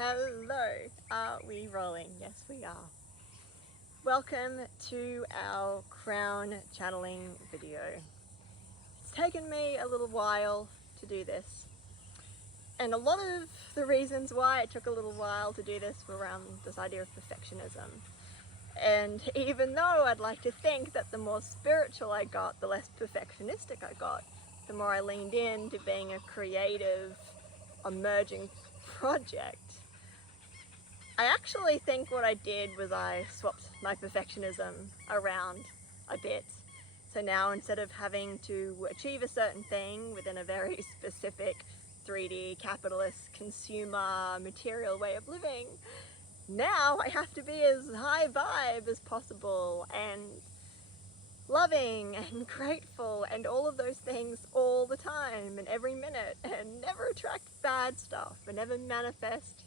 Hello, are we rolling? Yes, we are. Welcome to our crown channeling video. It's taken me a little while to do this, and a lot of the reasons why it took a little while to do this were around this idea of perfectionism. And even though I'd like to think that the more spiritual I got, the less perfectionistic I got, the more I leaned into being a creative, emerging project, I actually think what I did was I swapped my perfectionism around a bit. So now instead of having to achieve a certain thing within a very specific 3D capitalist consumer material way of living, now I have to be as high vibe as possible and loving and grateful and all of those things all the time and every minute, and never attract bad stuff and never manifest,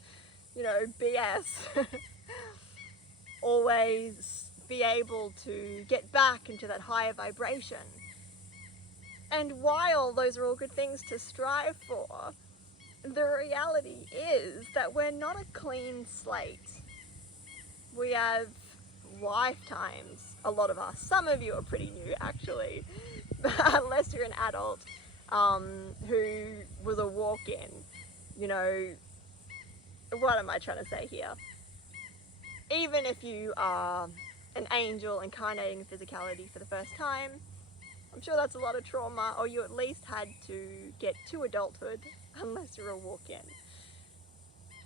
BS. Always be able to get back into that higher vibration. And while those are all good things to strive for, the reality is that we're not a clean slate. We have lifetimes, a lot of us. Some of you are pretty new actually, unless you're an adult who was a walk-in. What am I trying to say here? Even if you are an angel incarnating physicality for the first time, I'm sure that's a lot of trauma, or you at least had to get to adulthood, unless you're a walk-in.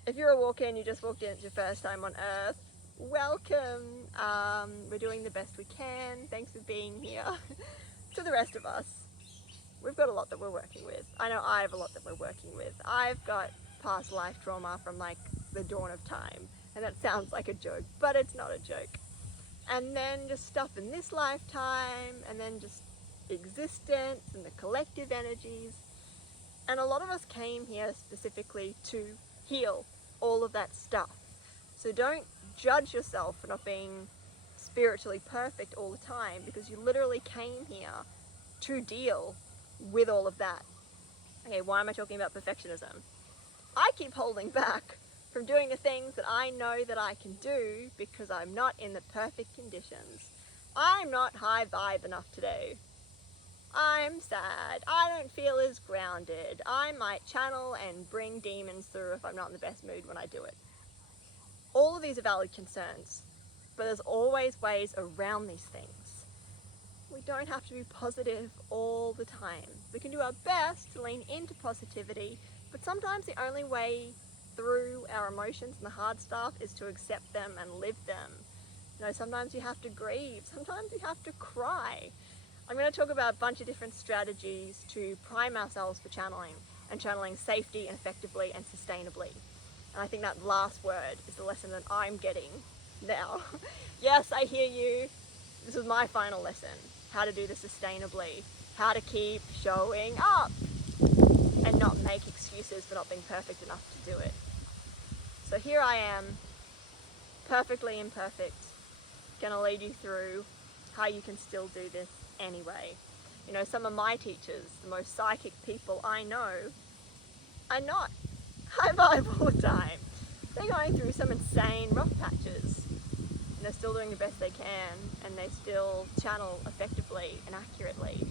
If you're a walk-in, you just walked in, it's your first time on Earth, welcome. We're doing the best we can. Thanks for being here. To the rest of us, we've got a lot that we're working with. I know I have a lot that we're working with. I've got past life trauma from like the dawn of time, and that sounds like a joke, but it's not a joke. And then just stuff in this lifetime, and then just existence and the collective energies. And a lot of us came here specifically to heal all of that stuff. So don't judge yourself for not being spiritually perfect all the time, because you literally came here to deal with all of that. Okay, why am I talking about perfectionism? I keep holding back from doing the things that I know that I can do because I'm not in the perfect conditions. I'm not high vibe enough today. I'm sad. I don't feel as grounded. I might channel and bring demons through if I'm not in the best mood when I do it. All of these are valid concerns, but there's always ways around these things. We don't have to be positive all the time. We can do our best to lean into positivity, but sometimes the only way through our emotions and the hard stuff is to accept them and live them. Sometimes you have to grieve, sometimes you have to cry. I'm going to talk about a bunch of different strategies to prime ourselves for channeling, and channeling safely and effectively and sustainably. And I think that last word is the lesson that I'm getting now. Yes, I hear you. This is my final lesson. How to do this sustainably. How to keep showing up and not make excuses for not being perfect enough to do it. So here I am, perfectly imperfect, gonna lead you through how you can still do this anyway. Some of my teachers, the most psychic people I know, are not high vibe all the time. They're going through some insane rough patches, and they're still doing the best they can, and they still channel effectively and accurately.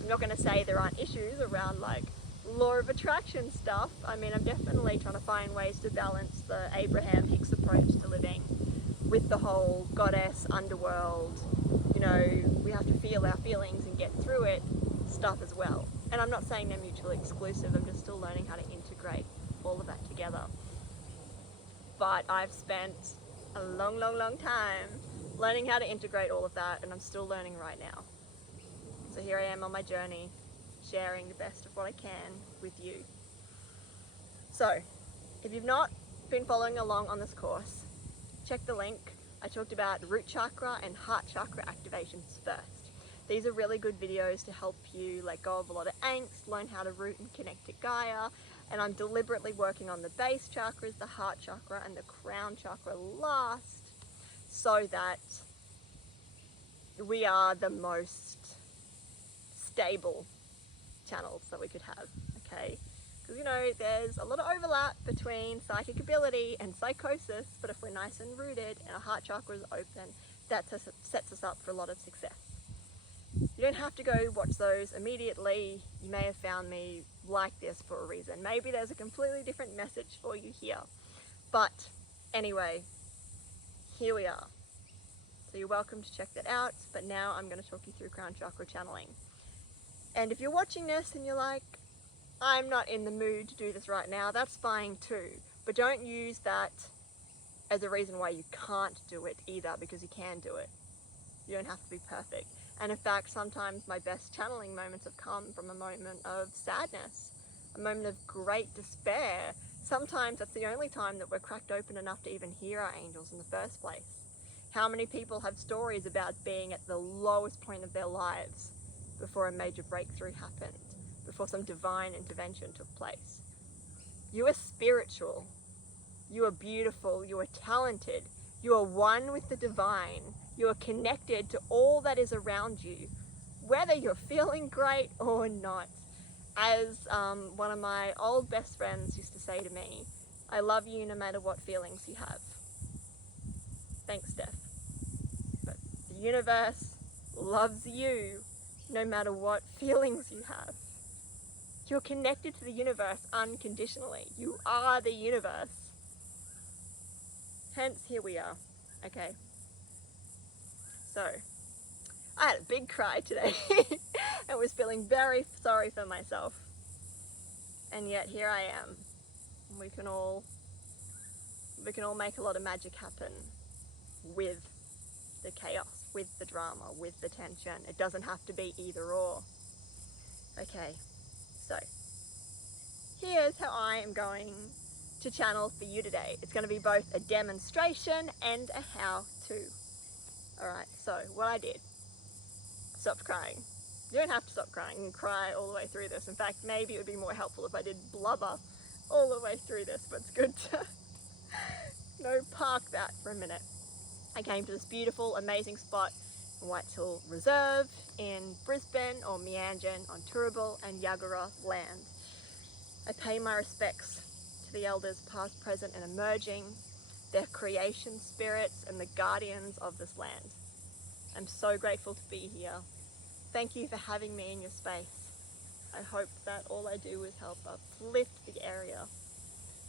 I'm not going to say there aren't issues around like law of attraction stuff. I mean, I'm definitely trying to find ways to balance the Abraham Hicks approach to living with the whole goddess underworld, we have to feel our feelings and get through it stuff as well. And I'm not saying they're mutually exclusive, I'm just still learning how to integrate all of that together. But I've spent a long time learning how to integrate all of that, and I'm still learning right now. So here I am on my journey, sharing the best of what I can with you. So, if you've not been following along on this course, check the link. I talked about root chakra and heart chakra activations first. These are really good videos to help you let go of a lot of angst, learn how to root and connect to Gaia, and I'm deliberately working on the base chakras, the heart chakra and the crown chakra last, so that we are the most stable channels that we could have, okay? Because, you know, there's a lot of overlap between psychic ability and psychosis, but if we're nice and rooted and our heart chakra is open, that sets us up for a lot of success. You don't have to go watch those immediately. You may have found me like this for a reason. Maybe there's a completely different message for you here. But anyway, here we are. So you're welcome to check that out, but now I'm going to talk you through Crown Chakra channeling. And if you're watching this and you're like, I'm not in the mood to do this right now, that's fine too. But don't use that as a reason why you can't do it either, because you can do it. You don't have to be perfect. And in fact, sometimes my best channeling moments have come from a moment of sadness, a moment of great despair. Sometimes that's the only time that we're cracked open enough to even hear our angels in the first place. How many people have stories about being at the lowest point of their lives before a major breakthrough happened, before some divine intervention took place? You are spiritual. You are beautiful. You are talented. You are one with the divine. You are connected to all that is around you, whether you're feeling great or not. As one of my old best friends used to say to me, I love you no matter what feelings you have. Thanks, Steph. But the universe loves you no matter what feelings you have. You're connected to the universe unconditionally. You are the universe. Hence, here we are. Okay. So, I had a big cry today and was feeling very sorry for myself. And yet here I am. We can all make a lot of magic happen with the chaos, with the drama, with the tension. It doesn't have to be either or. Okay, so here's how I am going to channel for you today. It's going to be both a demonstration and a how-to. Alright, so what I did, stopped crying. You don't have to stop crying, you can cry all the way through this. In fact, maybe it would be more helpful if I did blubber all the way through this, but it's good to park that for a minute. I came to this beautiful, amazing spot in Whites Hill Reserve in Brisbane, or Meanjin on Turrbal and Yagara land. I pay my respects to the elders past, present and emerging, their creation spirits and the guardians of this land. I'm so grateful to be here. Thank you for having me in your space. I hope that all I do is help uplift the area,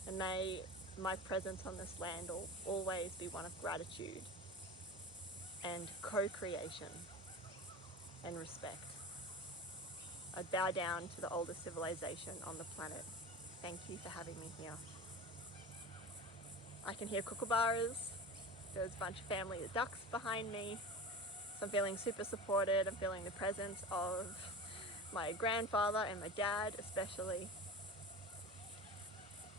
and may my presence on this land will always be one of gratitude and co-creation and respect. I bow down to the oldest civilization on the planet. Thank you for having me here. I can hear kookaburras. There's a bunch of family of ducks behind me. So I'm feeling super supported. I'm feeling the presence of my grandfather and my dad especially.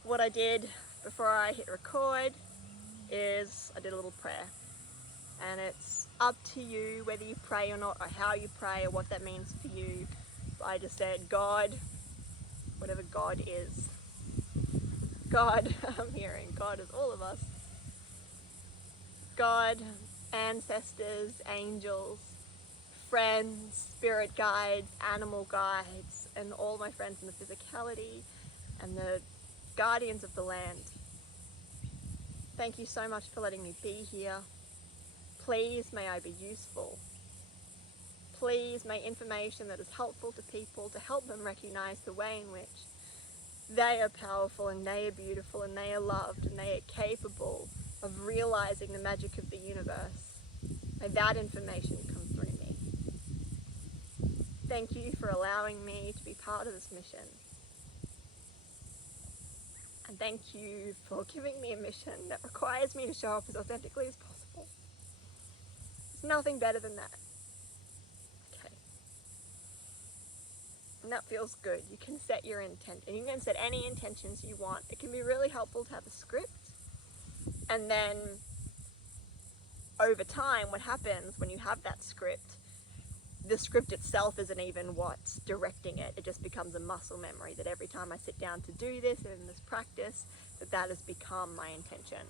What I did before I hit record is I did a little prayer. And it's up to you whether you pray or not, or how you pray, or what that means for you. I just said, God, whatever God is. God, I'm hearing, God is all of us. God, ancestors, angels, friends, spirit guides, animal guides, and all my friends in the physicality and the guardians of the land. Thank you so much for letting me be here. Please may I be useful. Please may information that is helpful to people to help them recognize the way in which they are powerful and they are beautiful and they are loved and they are capable of realizing the magic of the universe. May that information come through me. Thank you for allowing me to be part of this mission. And thank you for giving me a mission that requires me to show up as authentically as possible. There's nothing better than that. Okay. And that feels good. You can set your intent, and you can set any intentions you want. It can be really helpful to have a script. And then over time, what happens when you have that script, the script itself isn't even what's directing it. It just becomes a muscle memory that every time I sit down to do this and in this practice, that has become my intention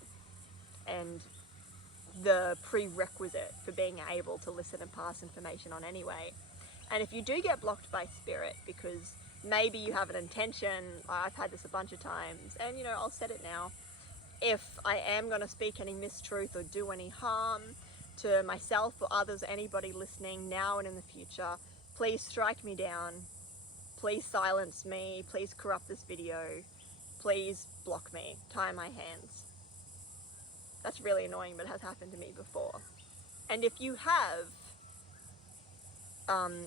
and the prerequisite for being able to listen and pass information on anyway. And if you do get blocked by spirit because Maybe you have an intention. I've had this a bunch of times, and I'll set it now. If I am going to speak any mistruth or do any harm to myself or others, anybody listening now and in the future, please strike me down. Please silence me. Please corrupt this video. Please block me. Tie my hands. That's really annoying, but it has happened to me before. And if you have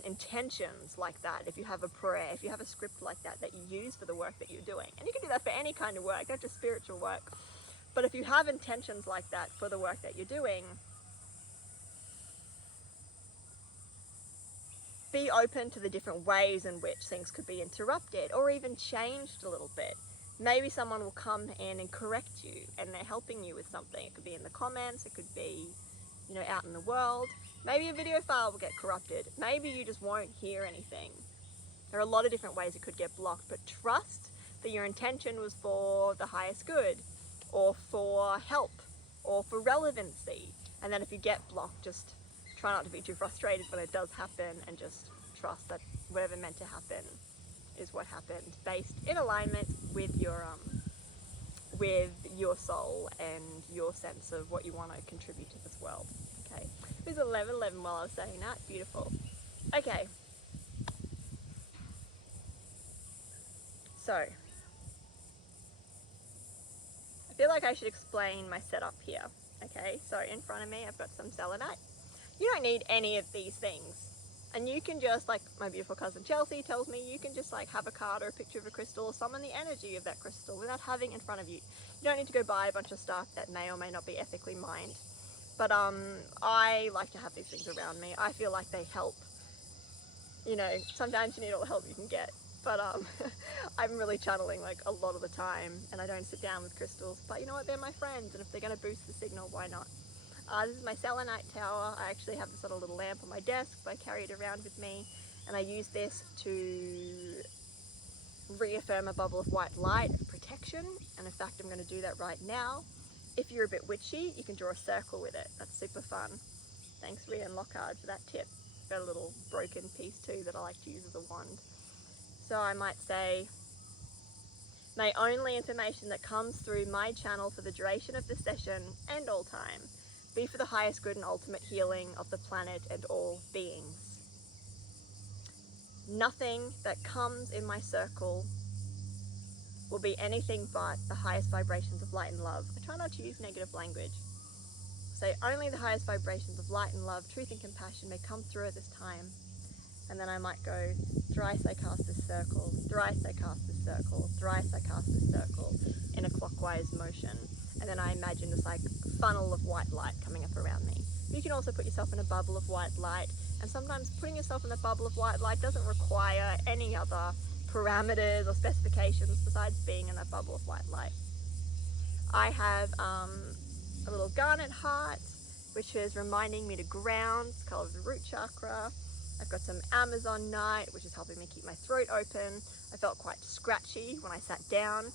intentions like that, if you have a prayer, if you have a script like that that you use for the work that you're doing, and you can do that for any kind of work, not just spiritual work, but if you have intentions like that for the work that you're doing, be open to the different ways in which things could be interrupted or even changed a little bit. Maybe someone will come in and correct you, and they're helping you with something. It could be in the comments, it could be, out in the world. Maybe a video file will get corrupted. Maybe you just won't hear anything. There are a lot of different ways it could get blocked, but trust that your intention was for the highest good, or for help, or for relevancy. And then if you get blocked, just try not to be too frustrated when it does happen, and just trust that whatever meant to happen is what happened, based in alignment with your soul and your sense of what you want to contribute to this world. Okay, it was 11:11 while I was saying that. Beautiful. Okay, so I feel like I should explain my setup here. Okay, so in front of me I've got some selenite. You don't need any of these things. And you can just, like my beautiful cousin Chelsea tells me, you can just like have a card or a picture of a crystal or summon the energy of that crystal without having it in front of you. You don't need to go buy a bunch of stuff that may or may not be ethically mined. But I like to have these things around me. I feel like they help. Sometimes you need all the help you can get. But I'm really channeling like a lot of the time, and I don't sit down with crystals. But you know what? They're my friends, and if they're going to boost the signal, why not? This is my selenite tower. I actually have this little lamp on my desk, but I carry it around with me, and I use this to reaffirm a bubble of white light of protection. And in fact, I'm going to do that right now. If you're a bit witchy, you can draw a circle with it. That's super fun. Thanks, Rian Lockhart, for that tip. Got a little broken piece too that I like to use as a wand. So I might say, may only information that comes through my channel for the duration of this session and all time be for the highest good and ultimate healing of the planet and all beings. Nothing that comes in my circle will be anything but the highest vibrations of light and love. I try not to use negative language. Say only the highest vibrations of light and love, truth and compassion may come through at this time. And then I might go, thrice I cast this circle, thrice I cast this circle, thrice I cast this circle in a clockwise motion. And then I imagine this like funnel of white light coming up around me. You can also put yourself in a bubble of white light, and sometimes putting yourself in the bubble of white light doesn't require any other parameters or specifications besides being in that bubble of white light. I have a little garnet heart, which is reminding me to ground. It's called the root chakra. I've got some Amazon night, which is helping me keep my throat open. I felt quite scratchy when I sat down.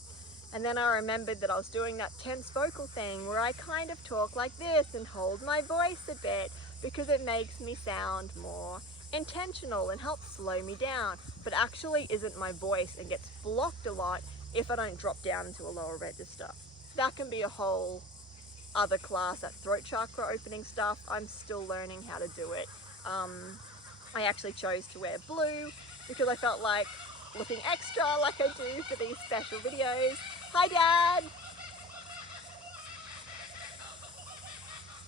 And then I remembered that I was doing that tense vocal thing where I kind of talk like this and hold my voice a bit because it makes me sound more intentional and helps slow me down, but actually isn't my voice and gets blocked a lot if I don't drop down into a lower register. That can be a whole other class, that throat chakra opening stuff. I'm still learning how to do it. I actually chose to wear blue because I felt like looking extra like I do for these special videos. Hi, Dad!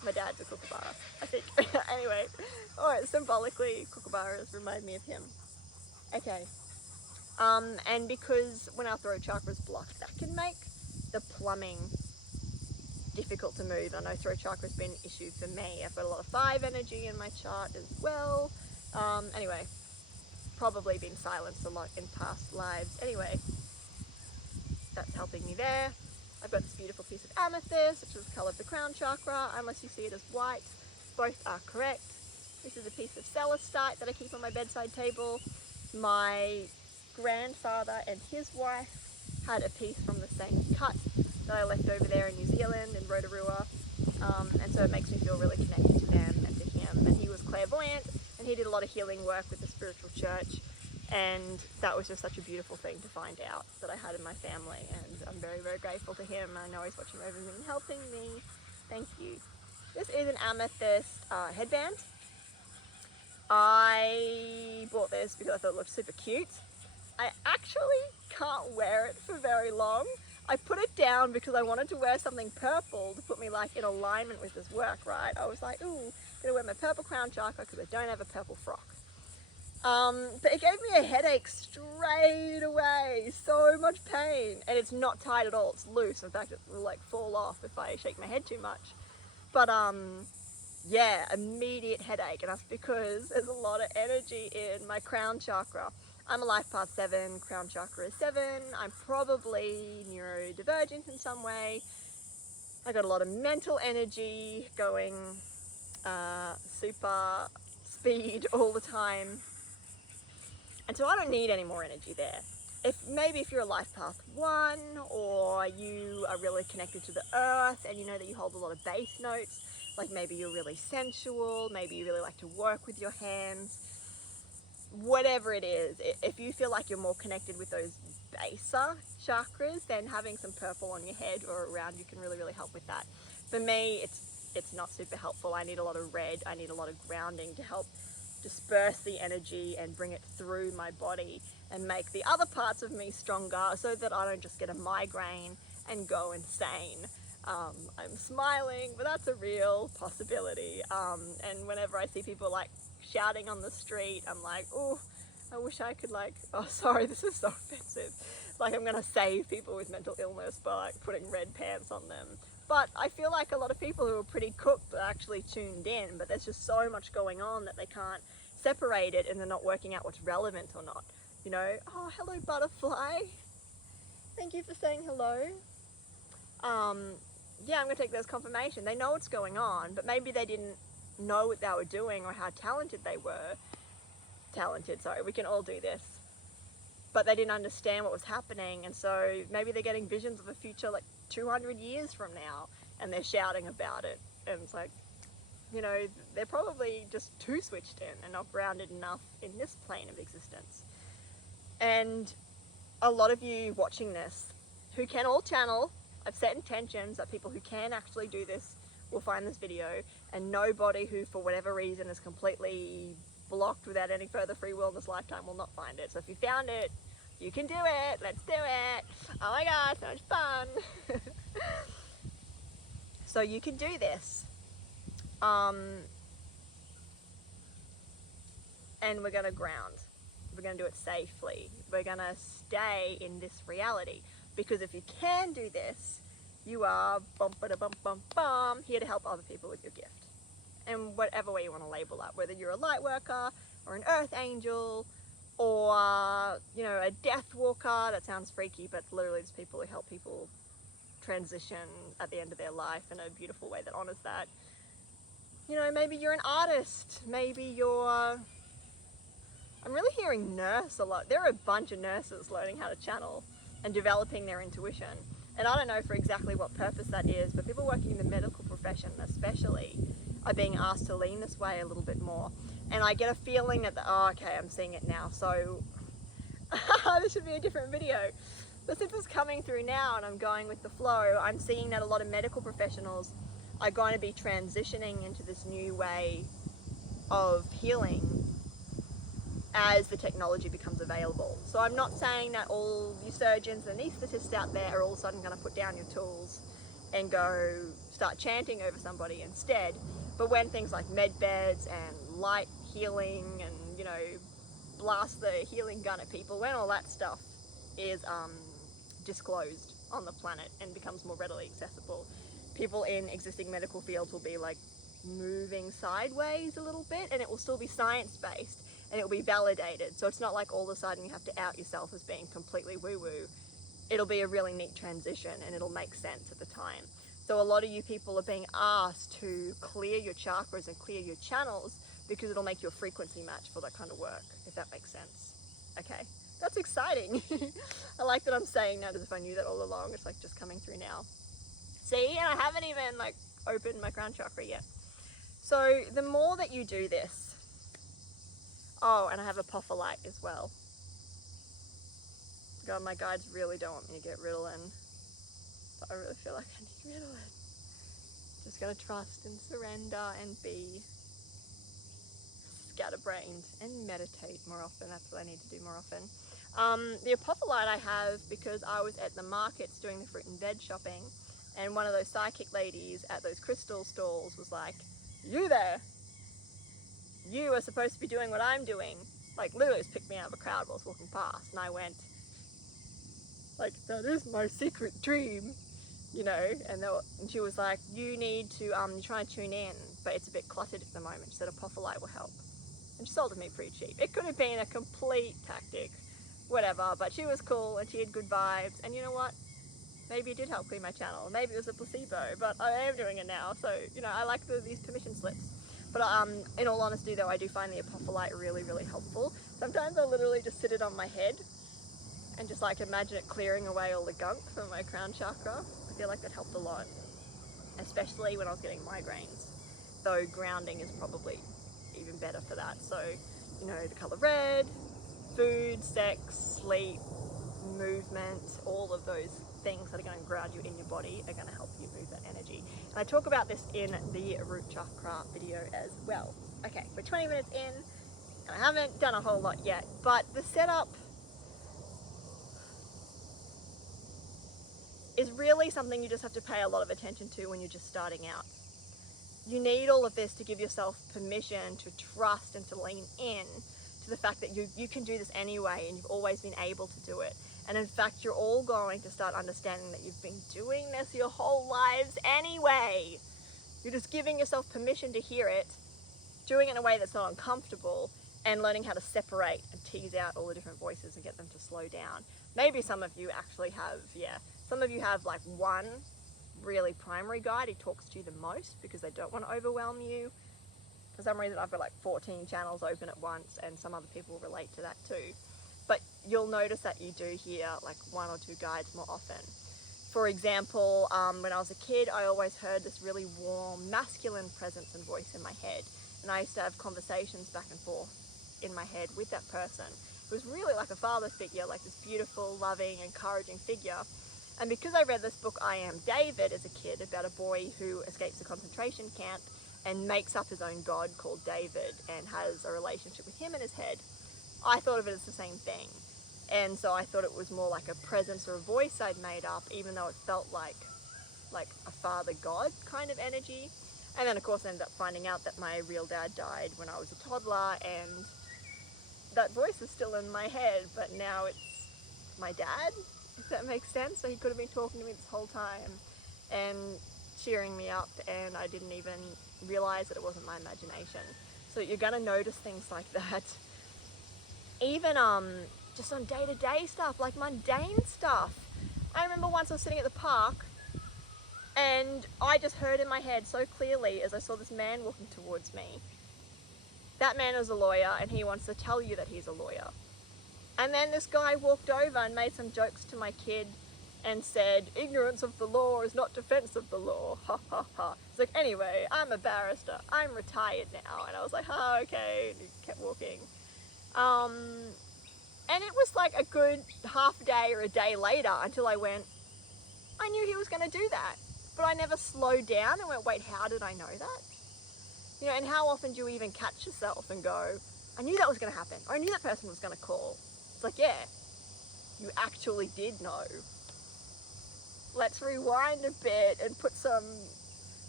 My dad's a kookaburra, I think. Anyway, alright, symbolically, kookaburras remind me of him. Okay. And because when our throat chakra is blocked, that can make the plumbing difficult to move. I know throat chakra has been an issue for me. I've got a lot of 5 energy in my chart as well. Anyway, probably been silenced a lot in past lives. Anyway, that's helping me there. I've got this beautiful piece of amethyst, which is the colour of the crown chakra, unless you see it as white. Both are correct. This is a piece of celestite that I keep on my bedside table. My grandfather and his wife had a piece from the same cut that I left over there in New Zealand, in Rotorua. And so it makes me feel really connected to them and to him. And he was clairvoyant, and he did a lot of healing work with the spiritual church. And that was just such a beautiful thing to find out that I had in my family, and I'm very, very grateful to him. I know he's watching over me and helping me. Thank you. This is an amethyst headband. I bought this because I thought it looked super cute. I actually can't wear it for very long. I put it down because I wanted to wear something purple to put me like in alignment with this work, right? I was like, ooh, I'm gonna wear my purple Crown Chakra because I don't have a purple frock. But it gave me a headache straight away, so much pain, and it's not tight at all, it's loose. In fact, it will like fall off if I shake my head too much. But yeah, immediate headache, and that's because there's a lot of energy in my Crown Chakra. I'm a life path 7, Crown Chakra is 7, I'm probably neurodivergent in some way. I got a lot of mental energy going super speed all the time. And so I don't need any more energy there. Maybe if you're a life path 1, or you are really connected to the earth and you know that you hold a lot of bass notes, like maybe you're really sensual, maybe you really like to work with your hands, whatever it is, if you feel like you're more connected with those baser chakras, then having some purple on your head or around you can really, really help with that. For me, it's not super helpful. I need a lot of red, I need a lot of grounding to help disperse the energy and bring it through my body and make the other parts of me stronger so that I don't just get a migraine and go insane. I'm smiling, but that's a real possibility. And whenever I see people like shouting on the street, I'm like, oh, I wish I could like, oh sorry, this is so offensive. Like I'm gonna save people with mental illness by like putting red pants on them. But I feel like a lot of people who are pretty cooked are actually tuned in, but there's just so much going on that they can't separate it and they're not working out what's relevant or not. You know, oh, hello butterfly. Thank you for saying hello. Yeah, I'm gonna take that as confirmation. They know what's going on, but maybe they didn't know what they were doing or how talented they were. Talented, sorry, we can all do this. But they didn't understand what was happening, and so maybe they're getting visions of a future like 200 years from now, and they're shouting about it. And it's like, you know, they're probably just too switched in and not grounded enough in this plane of existence. And a lot of you watching this who can all channel, I've set intentions that people who can actually do this will find this video, and nobody who for whatever reason is completely blocked without any further free will in this lifetime will not find it. So if you found it, you can do it. Let's do it. Oh my god, so much fun. So you can do this. And we're going to ground. We're going to do it safely. We're going to stay in this reality. Because if you can do this, you are here to help other people with your gift. And whatever way you want to label that, whether you're a light worker or an earth angel or, you know, a death walker. That sounds freaky, but literally it's people who help people transition at the end of their life in a beautiful way that honors that. You know, maybe you're an artist, maybe you're, I'm really hearing nurse a lot. There are a bunch of nurses learning how to channel and developing their intuition. And I don't know for exactly what purpose that is, but people working in the medical profession especially are being asked to lean this way a little bit more. And I get a feeling that, oh, okay, I'm seeing it now. So this should be a different video. But since it's coming through now and I'm going with the flow, I'm seeing that a lot of medical professionals are going to be transitioning into this new way of healing as the technology becomes available. So I'm not saying that all you surgeons and anaesthetists out there are all of a sudden going to put down your tools and go start chanting over somebody instead. But when things like med beds and light healing and, you know, blast the healing gun at people, when all that stuff is disclosed on the planet and becomes more readily accessible, people in existing medical fields will be like moving sideways a little bit, and it will still be science-based and it will be validated. So it's not like all of a sudden you have to out yourself as being completely woo-woo. It'll be a really neat transition and it'll make sense at the time. So a lot of you people are being asked to clear your chakras and clear your channels because it'll make your frequency match for that kind of work, if that makes sense. Okay, that's exciting. I like that I'm saying that as if I knew that all along. It's like just coming through now. See, and I haven't even like opened my crown chakra yet. So the more that you do this, oh, and I have a puffer light as well. God, my guides really don't want me to get Ritalin, but I really feel like I need Ritalin. Just gotta trust and surrender and be scatterbrained and meditate more often. That's what I need to do more often. The apophyllite I have because I was at the markets doing the fruit and veg shopping, and one of those psychic ladies at those crystal stalls was like, "You there? You are supposed to be doing what I'm doing." Like literally just picked me out of a crowd while I was walking past, and I went, like, "That is my secret dream," you know. And she was like, "You need to try and tune in, but it's a bit cluttered at the moment." She said apophyllite will help. And she sold it to me pretty cheap. It could have been a complete tactic, whatever, but she was cool and she had good vibes. And you know what? Maybe it did help clean my channel. Maybe it was a placebo, but I am doing it now. So, you know, I like these permission slips. But in all honesty though, I do find the apophyllite really, really helpful. Sometimes I literally just sit it on my head and just like imagine it clearing away all the gunk from my crown chakra. I feel like that helped a lot, especially when I was getting migraines. Though grounding is probably even better for that. So, you know, the color red, food, sex, sleep, movement, all of those things that are going to ground you in your body are going to help you move that energy. And I talk about this in the root chakra video as well. Okay, we're 20 minutes in and I haven't done a whole lot yet, but the setup is really something you just have to pay a lot of attention to when you're just starting out. You need all of this to give yourself permission to trust and to lean in to the fact that you can do this anyway, and you've always been able to do it. And in fact, you're all going to start understanding that you've been doing this your whole lives anyway. You're just giving yourself permission to hear it, doing it in a way that's not uncomfortable, and learning how to separate and tease out all the different voices and get them to slow down. Maybe some of you actually have, some of you have like one really primary guide who talks to you the most because they don't want to overwhelm you. For some reason I've got like 14 channels open at once, and some other people relate to that too. But you'll notice that you do hear like one or two guides more often. For example, when I was a kid, I always heard this really warm masculine presence and voice in my head, and I used to have conversations back and forth in my head with that person. It was really like a father figure, like this beautiful, loving, encouraging figure. And because I read this book, I Am David, as a kid, about a boy who escapes a concentration camp and makes up his own god called David and has a relationship with him in his head, I thought of it as the same thing. And so I thought it was more like a presence or a voice I'd made up, even though it felt like a father god kind of energy. And then of course I ended up finding out that my real dad died when I was a toddler, and that voice is still in my head, but now it's my dad, if that makes sense. So he could have been talking to me this whole time and cheering me up, and I didn't even realize that it wasn't my imagination. So you're gonna notice things like that. Even just on day-to-day stuff, like mundane stuff. I remember once I was sitting at the park and I just heard in my head so clearly as I saw this man walking towards me. That man is a lawyer and he wants to tell you that he's a lawyer. And then this guy walked over and made some jokes to my kid and said, "Ignorance of the law is not defense of the law." Ha ha ha. It's like, anyway, I'm a barrister. I'm retired now. And I was like, "Oh, okay." And he kept walking. And it was like a good half a day or a day later until I went, I knew he was going to do that. But I never slowed down and went, wait, how did I know that? You know, and how often do you even catch yourself and go, I knew that was going to happen. Or I knew that person was going to call. It's like, yeah, you actually did know. Let's rewind a bit and put some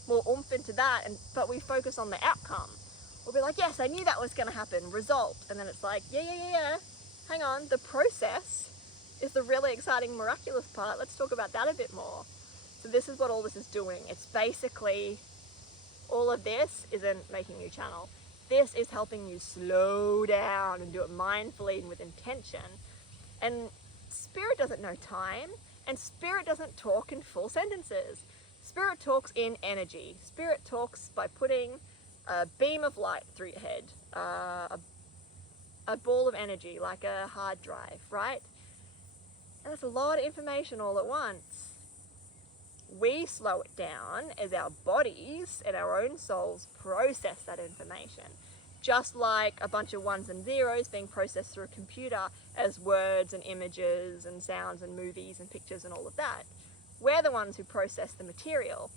more oomph into that, but we focus on the outcome. We'll be like, yes, I knew that was going to happen, result. And then it's like, yeah. Hang on, the process is the really exciting, miraculous part. Let's talk about that a bit more. So this is what all this is doing. It's basically, all of this isn't making you channel. This is helping you slow down and do it mindfully and with intention. And spirit doesn't know time, and spirit doesn't talk in full sentences. Spirit talks in energy. Spirit talks by putting a beam of light through your head, a ball of energy, like a hard drive, right? And that's a lot of information all at once. We slow it down as our bodies and our own souls process that information. just like a bunch of ones and zeros being processed through a computer as words and images and sounds and movies and pictures and all of that. We're the ones who process the material,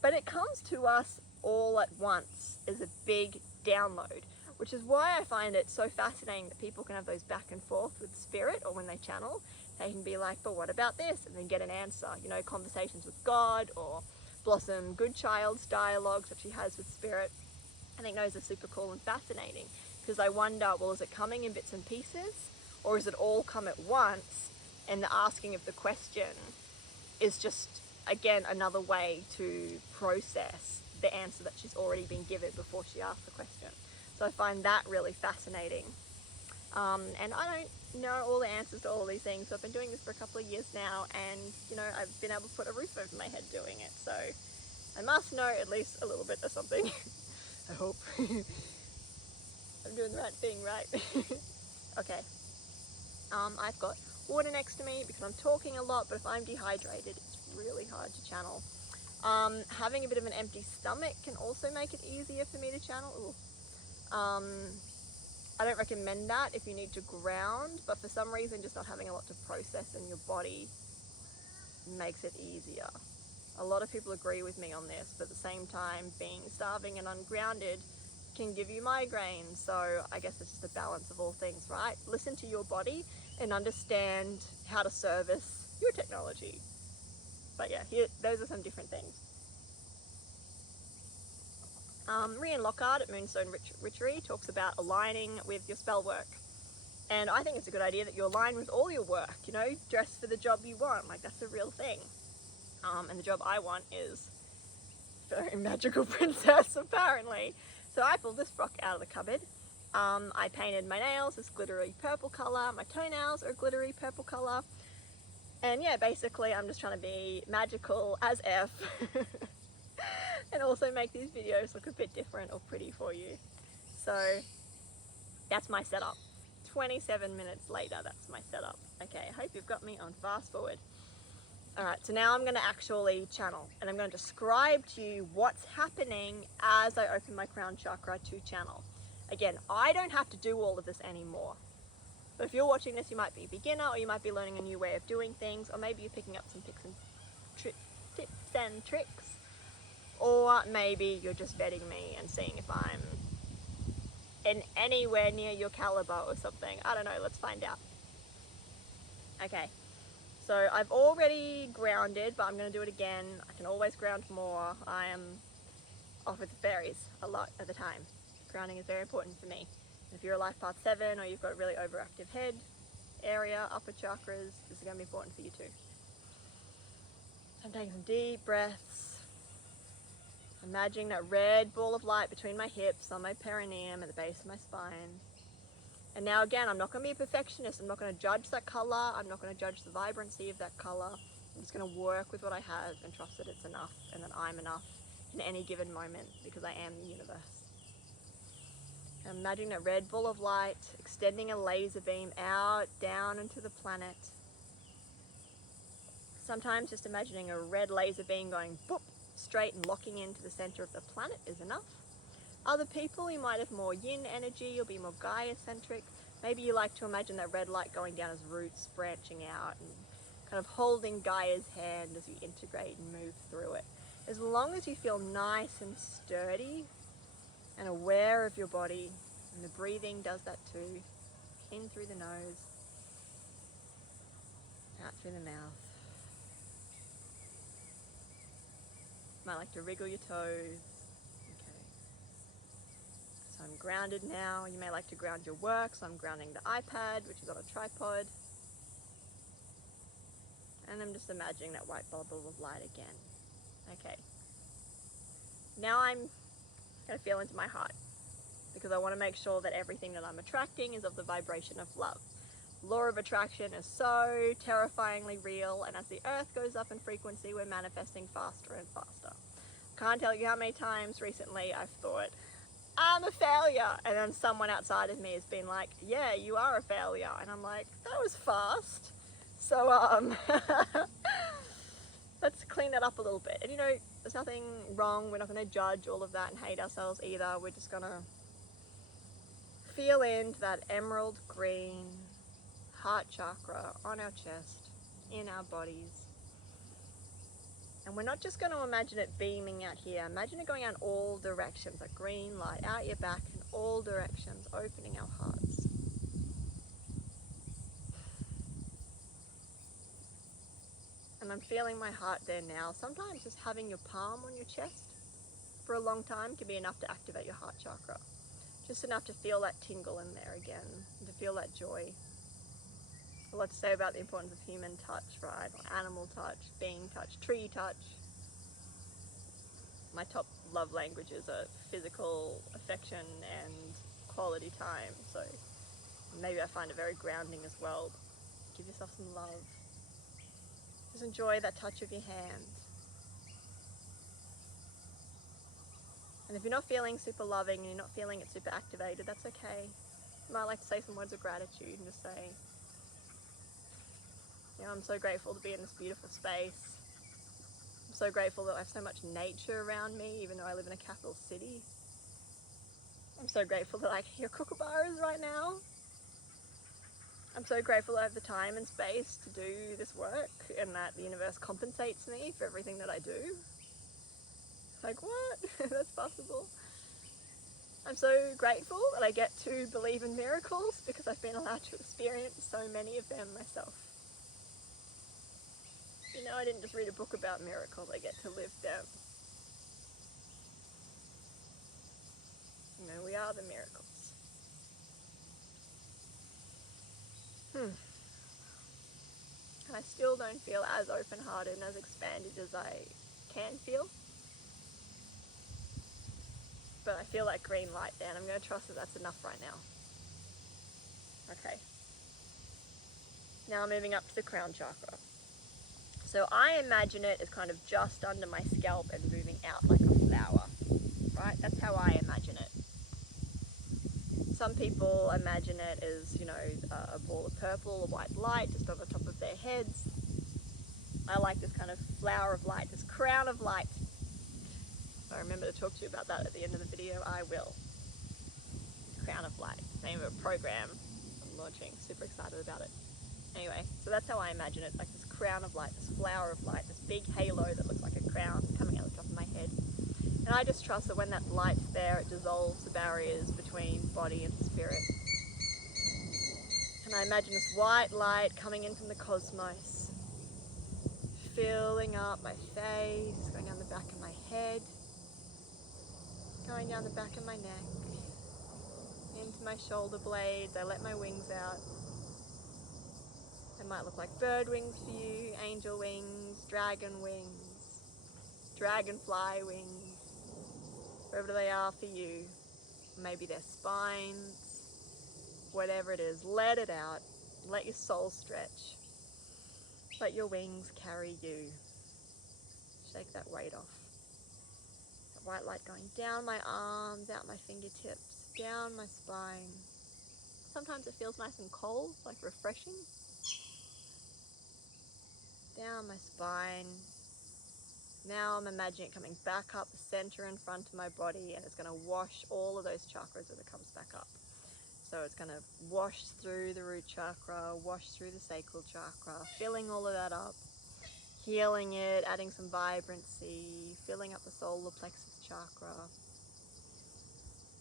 but it comes to us all at once as a big download, which is why I find it so fascinating that people can have those back and forth with spirit, or when they channel, they can be like, but what about this? And then get an answer, you know, conversations with God, or Blossom Goodchild's dialogues that she has with spirit. I think those are super cool and fascinating, because I wonder, well, is it coming in bits and pieces, or is it all come at once, and the asking of the question is just, again, another way to process the answer that she's already been given before she asked the question. So I find that really fascinating. And I don't know all the answers to all these things, so I've been doing this for a couple of years now, and you know, I've been able to put a roof over my head doing it, so I must know at least a little bit of something. I hope. I'm doing the right thing, right? Okay. I've got water next to me because I'm talking a lot, but if I'm dehydrated, it's really hard to channel. Having a bit of an empty stomach can also make it easier for me to channel. I don't recommend that if you need to ground, but for some reason just not having a lot to process in your body makes it easier. A lot of people agree with me on this, but at the same time, being starving and ungrounded can give you migraines, so I guess it's just a balance of all things, right? Listen to your body and understand how to service your technology. But yeah, those are some different things. Rian Lockhart at Moonstone Witchery talks about aligning with your spell work. And I think it's a good idea that you align with all your work, you know, dress for the job you want, like that's a real thing. And the job I want is very magical princess, apparently. So I pulled this rock out of the cupboard. I painted my nails this glittery purple colour, my toenails are a glittery purple colour. And yeah, basically I'm just trying to be magical as F. And also make these videos look a bit different or pretty for you. So that's my setup. 27 minutes later, that's my setup. Okay, I hope you've got me on fast forward. Alright, so now I'm going to actually channel, and I'm going to describe to you what's happening as I open my crown chakra to channel. Again, I don't have to do all of this anymore. But if you're watching this, you might be a beginner, or you might be learning a new way of doing things, or maybe you're picking up some tips and tricks. Or maybe you're just vetting me and seeing if I'm in anywhere near your caliber or something. I don't know, let's find out. Okay, so I've already grounded, but I'm going to do it again. I can always ground more. I am off with the fairies a lot of the time. Grounding is very important for me. If you're a life path 7 or you've got a really overactive head area, upper chakras, this is going to be important for you too. So I'm taking some deep breaths. Imagining that red ball of light between my hips, on my perineum, at the base of my spine. And now again, I'm not going to be a perfectionist. I'm not going to judge that colour. I'm not going to judge the vibrancy of that colour. I'm just going to work with what I have and trust that it's enough and that I'm enough in any given moment because I am the universe. And imagining that red ball of light extending a laser beam out, down into the planet. Sometimes just imagining a red laser beam going boop, straight and locking into the center of the planet is enough. Other people, you might have more yin energy, you'll be more Gaia-centric. Maybe you like to imagine that red light going down as roots, branching out and kind of holding Gaia's hand as you integrate and move through it. As long as you feel nice and sturdy and aware of your body, and the breathing does that too. In through the nose, out through the mouth. Might like to wriggle your toes. Okay. So I'm grounded now. You may like to ground your work, so I'm grounding the iPad, which is on a tripod. And I'm just imagining that white bubble of light again. Okay. Now I'm going to feel into my heart, because I want to make sure that everything that I'm attracting is of the vibration of love. Law of attraction is so terrifyingly real, and as the earth goes up in frequency, we're manifesting faster and faster. Can't tell you how many times recently I've thought, I'm a failure, and then someone outside of me has been like, yeah, you are a failure, and I'm like, that was fast. So let's clean that up a little bit. And you know, there's nothing wrong, we're not going to judge all of that and hate ourselves either. We're just going to feel into that emerald green heart chakra on our chest, in our bodies. And we're not just going to imagine it beaming out here. Imagine it going out in all directions, that green light out your back in all directions, opening our hearts. And I'm feeling my heart there now. Sometimes just having your palm on your chest for a long time can be enough to activate your heart chakra. Just enough to feel that tingle in there again, and to feel that joy. A lot to say about the importance of human touch, right? Or animal touch, being touch, tree touch. My top love languages are physical affection and quality time, so maybe I find it very grounding as well. Give yourself some love. Just enjoy that touch of your hand. And if you're not feeling super loving and you're not feeling it super activated, that's okay. You might like to say some words of gratitude and just say, you know, I'm so grateful to be in this beautiful space. I'm so grateful that I have so much nature around me, even though I live in a capital city. I'm so grateful that I can hear kookaburras right now. I'm so grateful that I have the time and space to do this work, and that the universe compensates me for everything that I do. Like, what? That's possible. I'm so grateful that I get to believe in miracles because I've been allowed to experience so many of them myself. You know, I didn't just read a book about miracles, I get to live them. You know, we are the miracles. And I still don't feel as open-hearted and as expanded as I can feel. But I feel that green light there, and I'm going to trust that that's enough right now. Okay. Now moving up to the crown chakra. So I imagine it as kind of just under my scalp and moving out like a flower, right? That's how I imagine it. Some people imagine it as, you know, a ball of purple or white light just over top of their heads. I like this kind of flower of light, this crown of light. If I remember to talk to you about that at the end of the video, I will. Crown of Light, name of a program I'm launching, super excited about it. Anyway, so that's how I imagine it, like this crown of light, this flower of light, this big halo that looks like a crown coming out the top of my head. And I just trust that when that light's there, it dissolves the barriers between body and spirit. And I imagine this white light coming in from the cosmos, filling up my face, going down the back of my head, going down the back of my neck, into my shoulder blades. I let my wings out. They might look like bird wings for you, angel wings, dragon wings, dragonfly wings, wherever they are for you. Maybe their spines, whatever it is, let it out. Let your soul stretch. Let your wings carry you. Shake that weight off. That white light going down my arms, out my fingertips, down my spine. Sometimes it feels nice and cold, like refreshing. Down my spine. Now I'm imagining it coming back up the center in front of my body, and it's going to wash all of those chakras as it comes back up. So it's going to wash through the root chakra, wash through the sacral chakra, filling all of that up, healing it, adding some vibrancy, filling up the solar plexus chakra,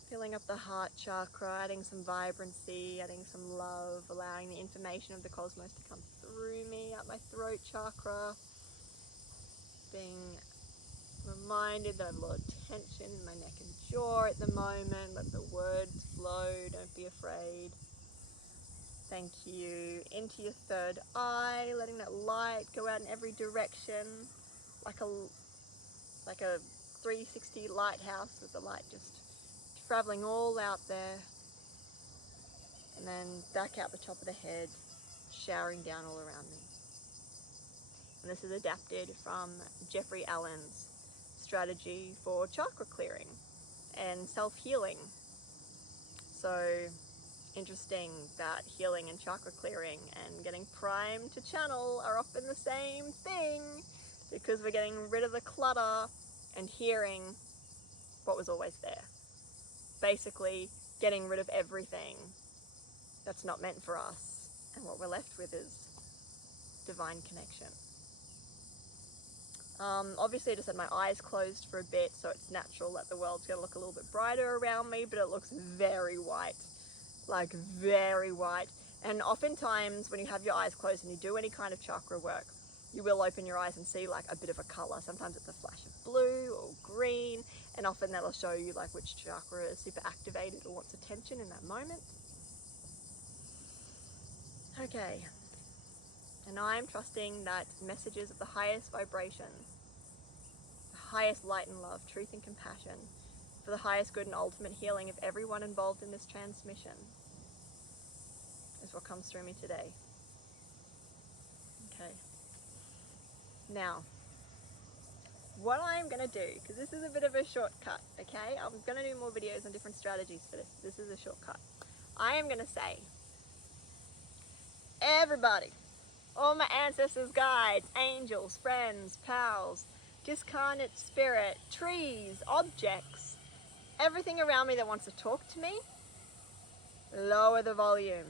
filling up the heart chakra, adding some vibrancy, adding some love, allowing the information of the cosmos to come through me, up my throat chakra, being reminded that I have a lot of tension in my neck and jaw at the moment. Let the words flow, don't be afraid. Thank you. Into your third eye, letting that light go out in every direction, like a 360 lighthouse with the light just traveling all out there, and then back out the top of the head, showering down all around me. And this is adapted from Jeffrey Allen's strategy for chakra clearing and self-healing. So interesting that healing and chakra clearing and getting primed to channel are often the same thing, because we're getting rid of the clutter and hearing what was always there. Basically, getting rid of everything that's not meant for us, and what we're left with is divine connection. Obviously I just had my eyes closed for a bit, so it's natural that the world's going to look a little bit brighter around me, but it looks very white, like very white. And oftentimes when you have your eyes closed and you do any kind of chakra work, you will open your eyes and see like a bit of a color. Sometimes it's a flash of blue or green, and often that'll show you like which chakra is super activated or wants attention in that moment. Okay, and I'm trusting that messages of the highest vibration, the highest light and love, truth and compassion, for the highest good and ultimate healing of everyone involved in this transmission is what comes through me today. Okay. Now, what I'm going to do, because this is a bit of a shortcut, okay? I'm going to do more videos on different strategies for this. This is a shortcut. I am going to say, everybody, all my ancestors, guides, angels, friends, pals, discarnate spirit, trees, objects, everything around me that wants to talk to me, lower the volume.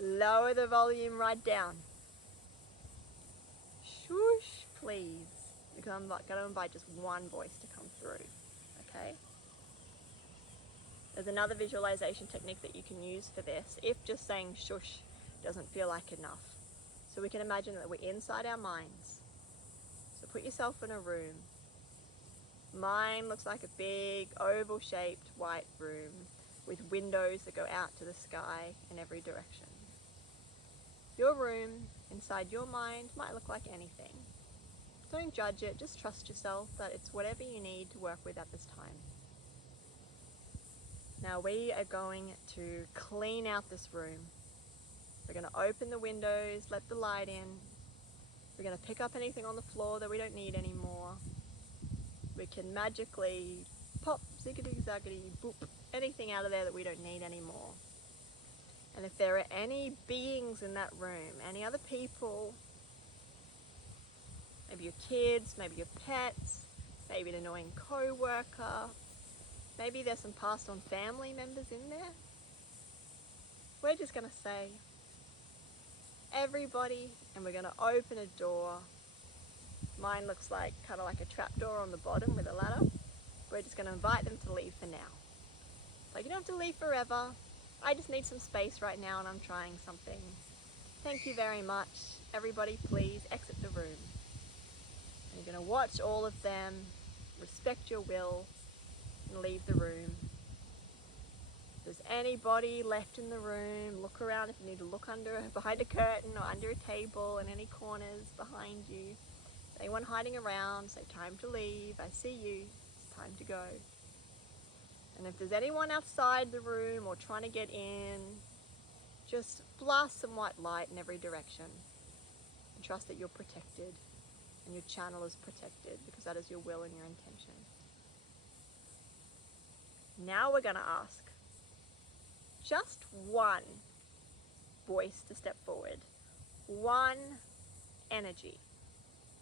Lower the volume right down. Shush, please. Because I'm going to invite just one voice to come through. Okay? There's another visualization technique that you can use for this if just saying shush doesn't feel like enough. So we can imagine that we're inside our minds. So put yourself in a room. Mine looks like a big oval-shaped white room with windows that go out to the sky in every direction. Your room inside your mind might look like anything. Don't judge it, just trust yourself that it's whatever you need to work with at this time. Now we are going to clean out this room. We're going to open the windows, let the light in. We're going to pick up anything on the floor that we don't need anymore. We can magically pop, ziggity zaggity, boop, anything out of there that we don't need anymore. And if there are any beings in that room, any other people, maybe your kids, maybe your pets, maybe an annoying co-worker, maybe there's some passed on family members in there, we're just going to say, everybody, and we're going to open a door. Mine looks like kind of like a trap door on the bottom with a ladder. We're just going to invite them to leave for now. Like, you don't have to leave forever. I just need some space right now and I'm trying something. Thank you very much. Everybody please exit the room. And you're going to watch all of them, respect your will, and leave the room. If there's anybody left in the room, look around if you need to look behind a curtain or under a table in any corners behind you. Anyone hiding around, say time to leave, I see you, it's time to go. And if there's anyone outside the room or trying to get in, just blast some white light in every direction. And trust that you're protected and your channel is protected because that is your will and your intention. Now we're going to ask just one voice to step forward. One energy.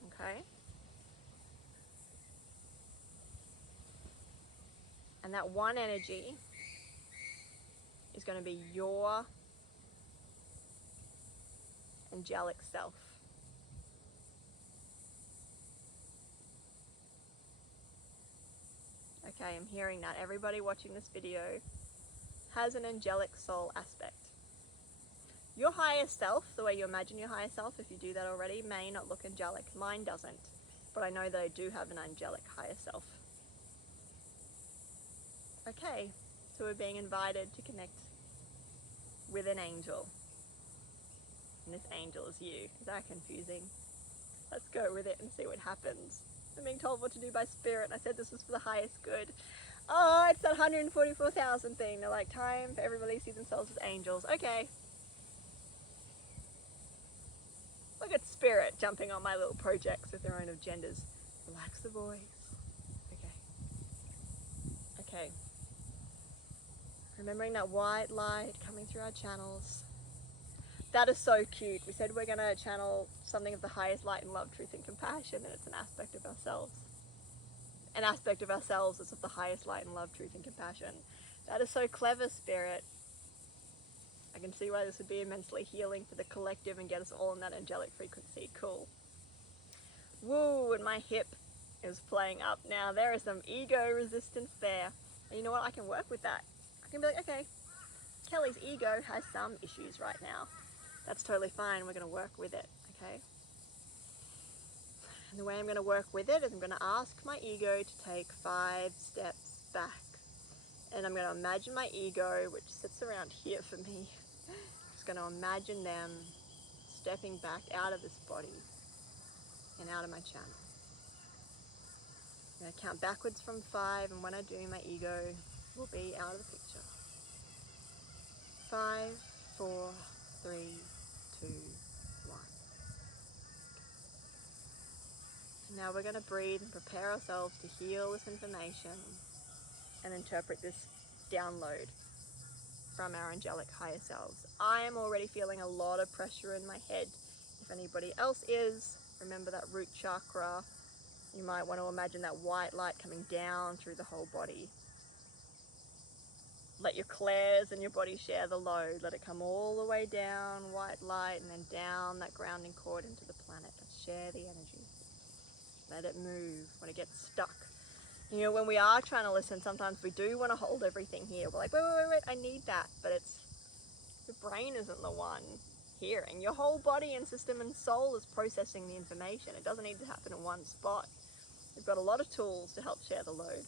Okay? And that one energy is going to be your angelic self. Okay, I'm hearing that. Everybody watching this video has an angelic soul aspect. Your higher self, the way you imagine your higher self, if you do that already, may not look angelic. Mine doesn't. But I know that I do have an angelic higher self. Okay, so we're being invited to connect with an angel. And this angel is you. Is that confusing? Let's go with it and see what happens. I'm being told what to do by spirit, and I said this was for the highest good. Oh, it's that 144,000 thing. They're like, time for everybody to see themselves as angels. Okay. Look at spirit jumping on my little projects with their own agendas. Relax the voice. Okay. Okay. Remembering that white light coming through our channels. That is so cute. We said we're going to channel something of the highest light and love, truth and compassion, and it's an aspect of ourselves. An aspect of ourselves is of the highest light and love, truth and compassion. That is so clever, Spirit. I can see why this would be immensely healing for the collective and get us all in that angelic frequency. Cool. Woo, and my hip is playing up now. There is some ego resistance there. And you know what? I can work with that. I can be like, okay, Kelly's ego has some issues right now. That's totally fine. We're going to work with it, okay? And the way I'm going to work with it is I'm going to ask my ego to take 5 steps back. And I'm going to imagine my ego, which sits around here for me, just going to imagine them stepping back out of this body and out of my channel. I'm going to count backwards from 5, and when I do, my ego will be out of the picture. 5, 4, 3, 2, 1. Now we're going to breathe and prepare ourselves to heal this information and interpret this download from our angelic higher selves. I am already feeling a lot of pressure in my head. If anybody else is, remember that root chakra. You might want to imagine that white light coming down through the whole body. Let your clairs and your body share the load. Let it come all the way down, white light, and then down that grounding cord into the planet. Let's share the energy. Let it move when it gets stuck. You know, when we are trying to listen, sometimes we do want to hold everything here. We're like, wait, I need that. But it's, your brain isn't the one hearing. Your whole body and system and soul is processing the information. It doesn't need to happen in one spot. We've got a lot of tools to help share the load.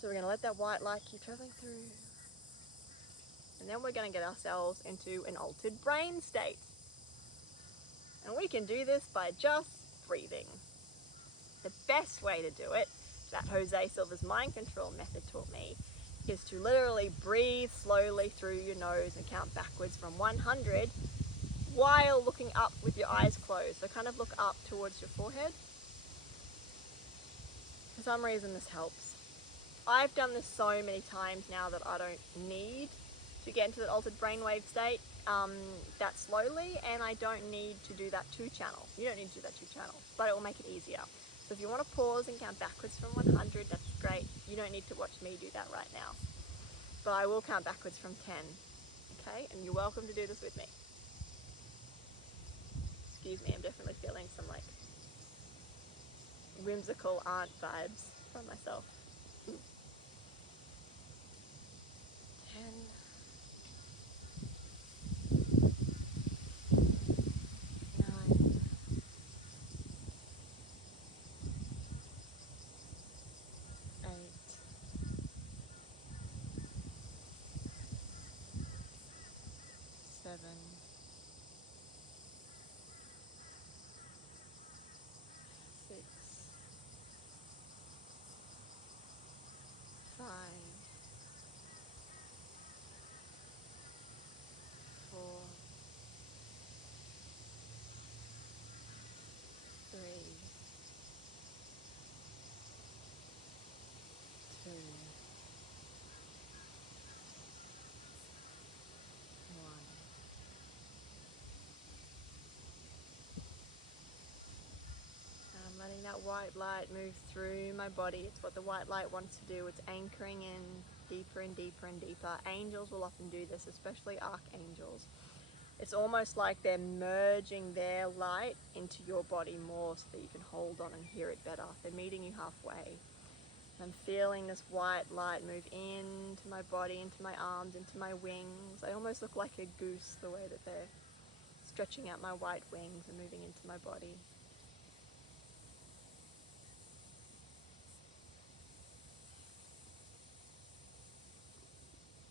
So we're going to let that white light keep traveling through. And then we're going to get ourselves into an altered brain state. And we can do this by just breathing. The best way to do it, that Jose Silva's mind control method taught me, is to literally breathe slowly through your nose and count backwards from 100 while looking up with your eyes closed. So kind of look up towards your forehead. For some reason this helps. I've done this so many times now that I don't need to get into the altered brainwave state that slowly, and I don't need to do that 2 channel. You don't need to do that 2 channel, but it will make it easier. So if you want to pause and count backwards from 100, that's great. You don't need to watch me do that right now. But I will count backwards from 10, okay? And you're welcome to do this with me. Excuse me, I'm definitely feeling some like whimsical aunt vibes from myself. 10, 9, 8, 7, 6, 5, 4, 3, 2, 1. And I'm letting that white light move through my body. It's what the white light wants to do. It's anchoring in deeper and deeper and deeper. Angels will often do this, especially archangels. It's almost like they're merging their light into your body more so that you can hold on and hear it better. They're meeting you halfway. I'm feeling this white light move into my body, into my arms, into my wings. I almost look like a goose the way that they're stretching out my white wings and moving into my body.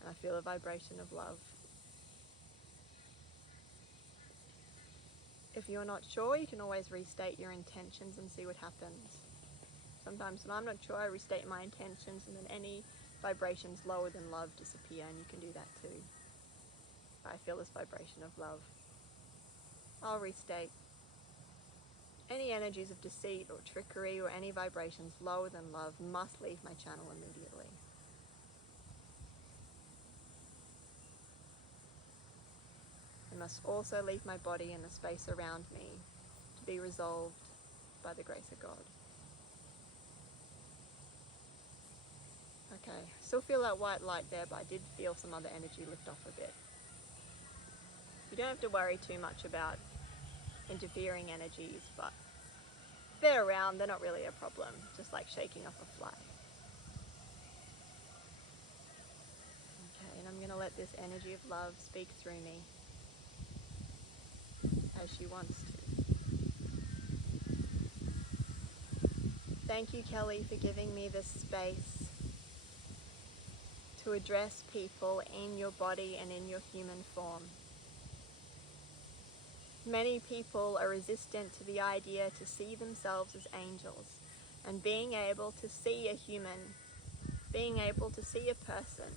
And I feel a vibration of love. If you're not sure, you can always restate your intentions and see what happens. Sometimes when I'm not sure, I restate my intentions, and then any vibrations lower than love disappear, and you can do that too. I feel this vibration of love. I'll restate. Any energies of deceit or trickery or any vibrations lower than love must leave my channel immediately. They must also leave my body and the space around me to be resolved by the grace of God. Okay, still feel that white light there, but I did feel some other energy lift off a bit. You don't have to worry too much about interfering energies, but if they're around, they're not really a problem, just like shaking off a fly. Okay, and I'm going to let this energy of love speak through me as she wants to. Thank you, Kelly, for giving me this space to address people in your body and in your human form. Many people are resistant to the idea to see themselves as angels, and being able to see a human, being able to see a person,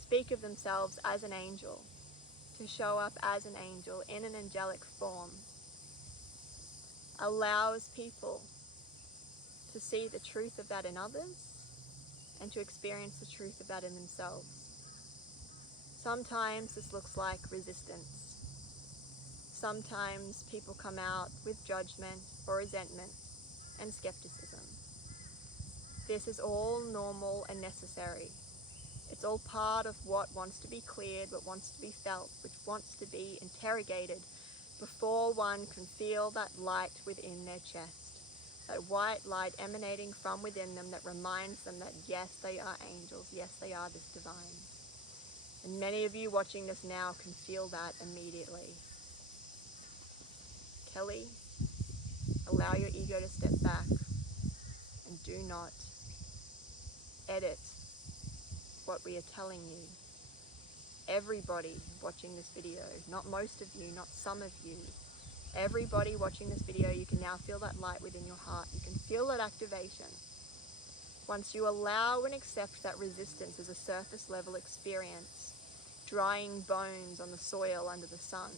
speak of themselves as an angel, to show up as an angel in an angelic form, allows people to see the truth of that in others and to experience the truth of that in themselves. Sometimes this looks like resistance. Sometimes people come out with judgment or resentment and skepticism. This is all normal and necessary. It's all part of what wants to be cleared, what wants to be felt, which wants to be interrogated before one can feel that light within their chest, that white light emanating from within them that reminds them that yes, they are angels, yes, they are this divine. And many of you watching this now can feel that immediately. Kelly, allow your ego to step back and do not edit what we are telling you. Everybody watching this video, not most of you, not some of you, everybody watching this video, you can now feel that light within your heart. You can feel that activation. Once you allow and accept that resistance as a surface level experience, drying bones on the soil under the sun,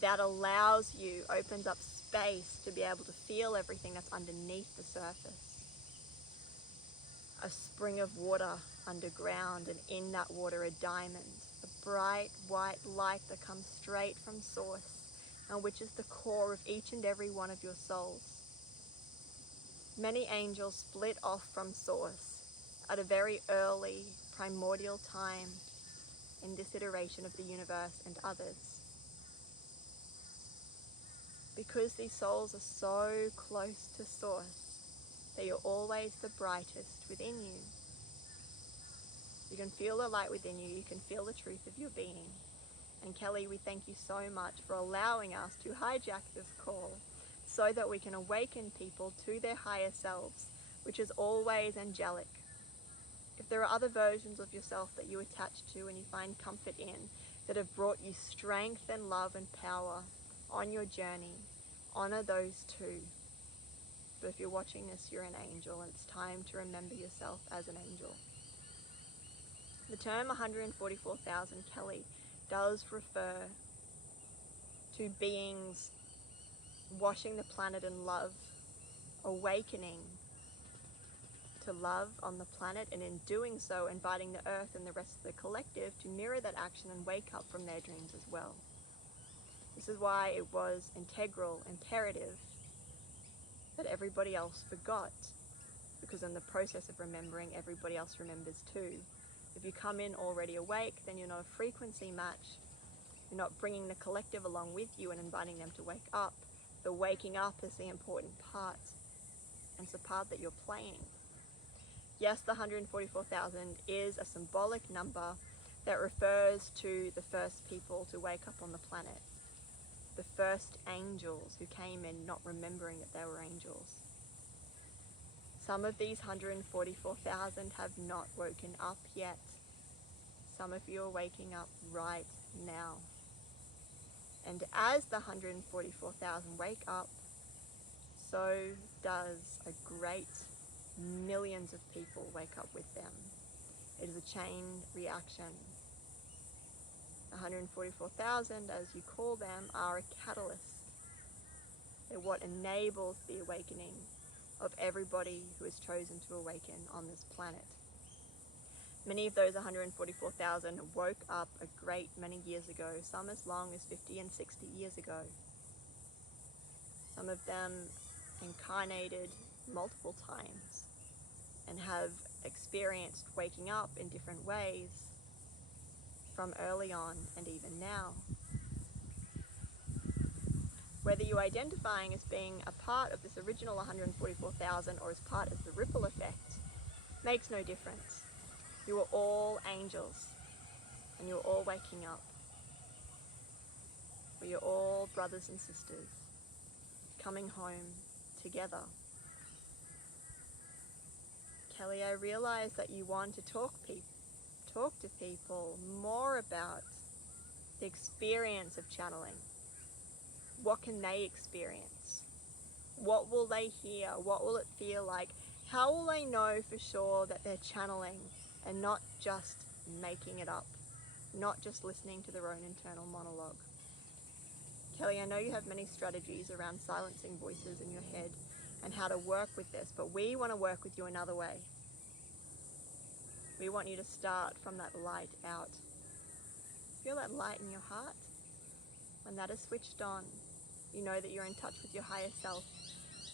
that allows you, opens up space to be able to feel everything that's underneath the surface. A spring of water underground, and in that water a diamond, a bright white light that comes straight from source, and which is the core of each and every one of your souls. Many angels split off from source at a very early primordial time in this iteration of the universe and others. Because these souls are so close to source, they are always the brightest within you. You can feel the light within you, you can feel the truth of your being. And Kelly, we thank you so much for allowing us to hijack this call so that we can awaken people to their higher selves, which is always angelic. If there are other versions of yourself that you attach to and you find comfort in, that have brought you strength and love and power on your journey, honor those too. But if you're watching this, you're an angel, and it's time to remember yourself as an angel. The term 144,000 Kelly does refer to beings washing the planet in love, awakening to love on the planet, and in doing so inviting the earth and the rest of the collective to mirror that action and wake up from their dreams as well. This is why it was integral, imperative that everybody else forgot, because in the process of remembering, everybody else remembers too. If you come in already awake, then you're not a frequency match. You're not bringing the collective along with you and inviting them to wake up. The waking up is the important part, and it's the part that you're playing. Yes, the 144,000 is a symbolic number that refers to the first people to wake up on the planet. The first angels who came in not remembering that they were angels. Some of these 144,000 have not woken up yet. Some of you are waking up right now. And as the 144,000 wake up, so does a great millions of people wake up with them. It is a chain reaction. 144,000, as you call them, are a catalyst. They're what enables the awakening of everybody who has chosen to awaken on this planet. Many of those 144,000 woke up a great many years ago, some as long as 50 and 60 years ago. Some of them incarnated multiple times and have experienced waking up in different ways from early on and even now. Whether you're identifying as being a part of this original 144,000 or as part of the ripple effect makes no difference. You are all angels and you're all waking up. We are all brothers and sisters coming home together. Kelly, I realize that you want to talk to people more about the experience of channeling. What can they experience? What will they hear? What will it feel like? How will they know for sure that they're channeling and not just making it up, not just listening to their own internal monologue? Kelly, I know you have many strategies around silencing voices in your head and how to work with this, but we want to work with you another way. We want you to start from that light out. Feel that light in your heart. When that is switched on, you know that you're in touch with your higher self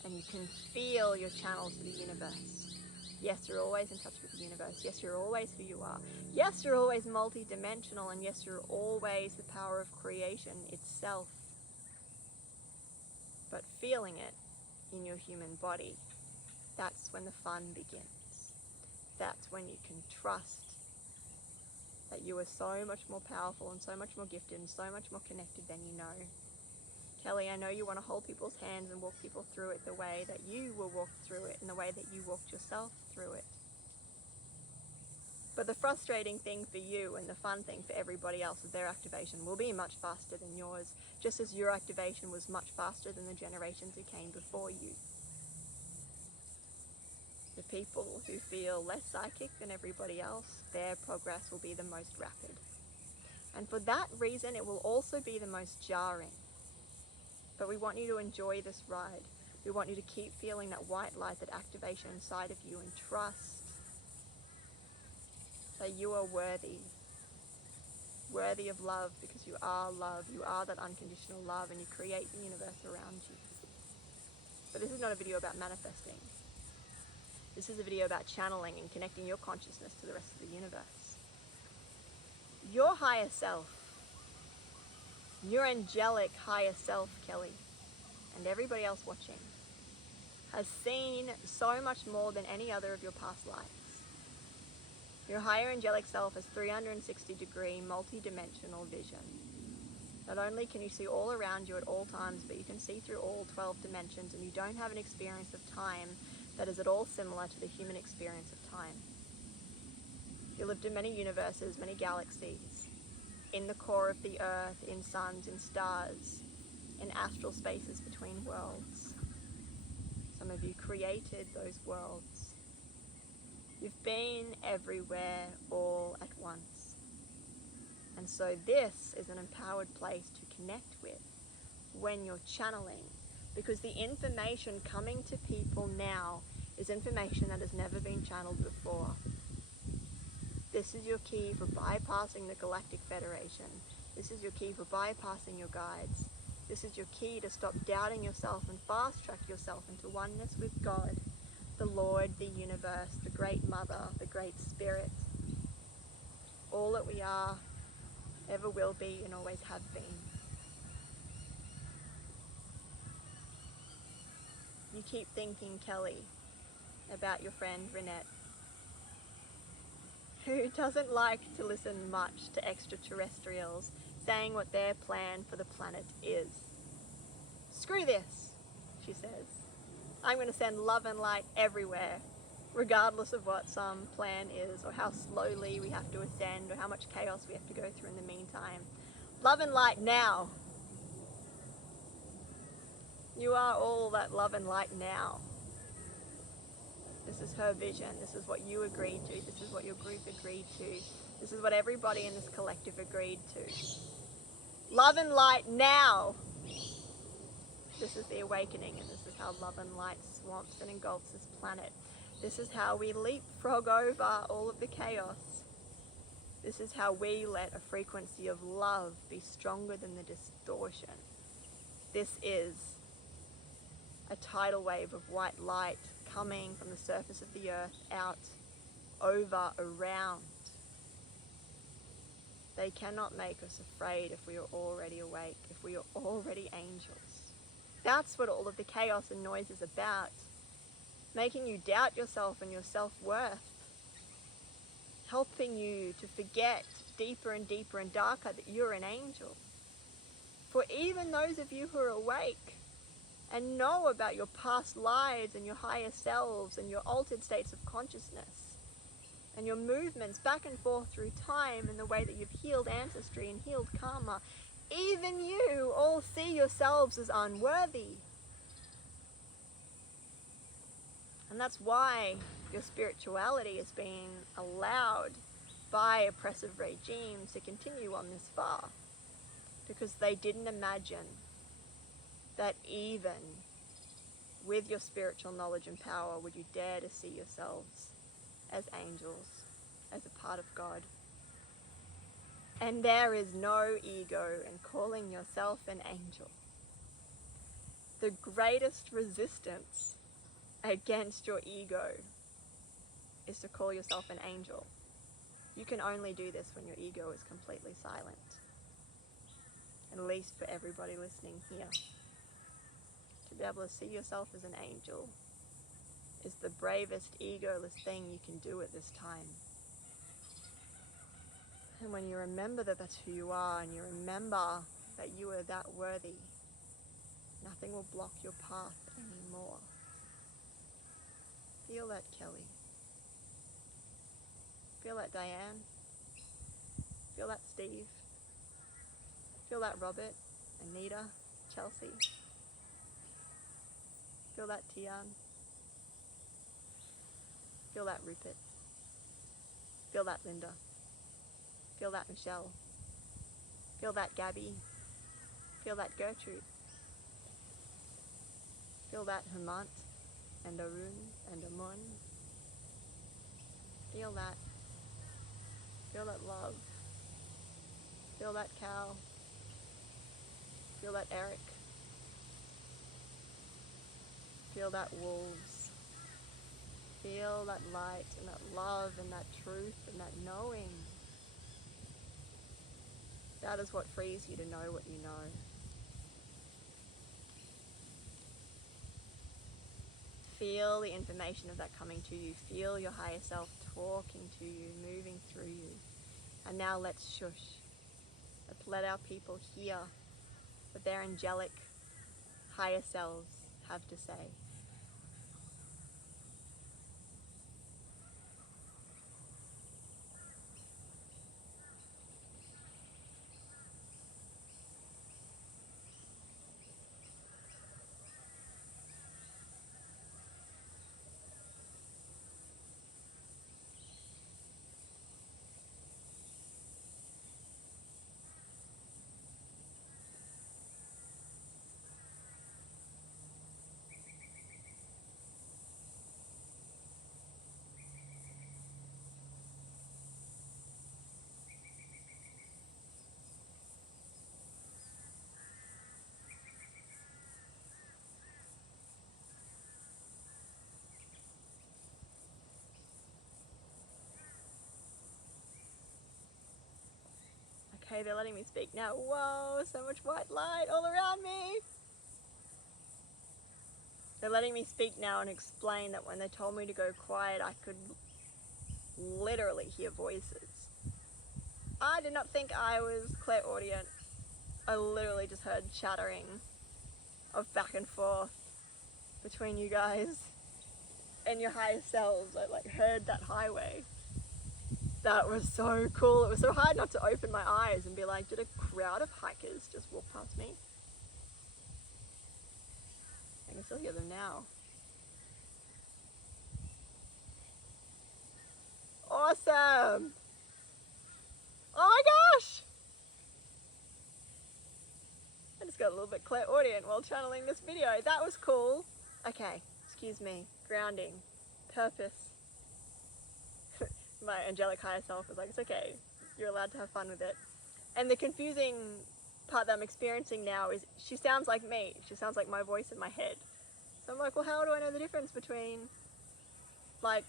and you can feel your channel to the universe. Yes, you're always in touch with the universe. Yes, you're always who you are. Yes, you're always multi-dimensional, and yes, you're always the power of creation itself. But feeling it in your human body, that's when the fun begins. That's when you can trust that you are so much more powerful and so much more gifted and so much more connected than you know. Kelly, I know you want to hold people's hands and walk people through it the way that you were walked through it and the way that you walked yourself through it. But the frustrating thing for you and the fun thing for everybody else is their activation will be much faster than yours, just as your activation was much faster than the generations who came before you. The people who feel less psychic than everybody else, their progress will be the most rapid. And for that reason, it will also be the most jarring. But we want you to enjoy this ride. We want you to keep feeling that white light, that activation inside of you, and trust that you are worthy of love, because you are love. You are that unconditional love, and you create the universe around you. But this is not a video about manifesting. This is a video about channeling and connecting your consciousness to the rest of the universe. Your higher self, your angelic higher self, Kelly, and everybody else watching, has seen so much more than any other of your past lives. Your higher angelic self has 360-degree multi-dimensional vision. Not only can you see all around you at all times, but you can see through all 12 dimensions, and you don't have an experience of time that is at all similar to the human experience of time. You lived in many universes, many galaxies, in the core of the earth, in suns, in stars, in astral spaces between worlds. Some of you created those worlds. You've been everywhere all at once. And so this is an empowered place to connect with when you're channeling, because the information coming to people now is information that has never been channeled before. This is your key for bypassing the Galactic Federation. This is your key for bypassing your guides. This is your key to stop doubting yourself and fast track yourself into oneness with God, the Lord, the universe, the Great Mother, the Great Spirit. All that we are, ever will be, and always have been. You keep thinking, Kelly, about your friend Renette, who doesn't like to listen much to extraterrestrials saying what their plan for the planet is. Screw this, she says. I'm going to send love and light everywhere, regardless of what some plan is, or how slowly we have to ascend, or how much chaos we have to go through in the meantime. Love and light now. You are all that love and light now. This is her vision. This is what you agreed to. This is what your group agreed to. This is what everybody in this collective agreed to. Love and light now. This is the awakening, and this is how love and light swamps and engulfs this planet. This is how we leapfrog over all of the chaos. This is how we let a frequency of love be stronger than the distortion. This is a tidal wave of white light coming from the surface of the earth out over, around. They cannot make us afraid if we are already awake, if we are already angels. That's what all of the chaos and noise is about. Making you doubt yourself and your self-worth. Helping you to forget deeper and deeper and darker that you're an angel. For even those of you who are awake and know about your past lives and your higher selves and your altered states of consciousness and your movements back and forth through time and the way that you've healed ancestry and healed karma, even you all see yourselves as unworthy. And that's why your spirituality is being allowed by oppressive regimes to continue on this far. Because they didn't imagine that even with your spiritual knowledge and power would you dare to see yourselves as angels, as a part of God. And there is no ego in calling yourself an angel. The greatest resistance against your ego is to call yourself an angel. You can only do this when your ego is completely silent. At least for everybody listening here. To be able to see yourself as an angel is the bravest, egoless thing you can do at this time. And when you remember that that's who you are, and you remember that you are that worthy, nothing will block your path anymore. Feel that, Kelly. Feel that, Diane. Feel that, Steve. Feel that, Robert, Anita, Chelsea. Feel that, Tian. Feel that, Rupert. Feel that, Linda. Feel that, Michelle. Feel that, Gabby. Feel that, Gertrude. Feel that, Hemant and Arun and Amun. Feel that. Feel that love. Feel that, Cal. Feel that, Eric. Feel that, wolves. Feel that light and that love and that truth and that knowing. That is what frees you to know what you know. Feel the information of that coming to you. Feel your higher self talking to you, moving through you. And now let's shush. Let's let our people hear what their angelic higher selves have to say. Okay, they're letting me speak now. Whoa, so much white light all around me. They're letting me speak now and explain that when they told me to go quiet, I could literally hear voices. I did not think I was clairaudient. I literally just heard chattering of back and forth between you guys and your higher selves. I like heard that highway. That was so cool. It was so hard not to open my eyes and be like, did a crowd of hikers just walk past me? I can still hear them now. Awesome! Oh my gosh! I just got a little bit clairaudient while channeling this video. That was cool. Okay, excuse me. Grounding. Purpose. My angelic higher self was like, it's okay. You're allowed to have fun with it. And the confusing part that I'm experiencing now is she sounds like me. She sounds like my voice in my head. So I'm like, well, how do I know the difference between like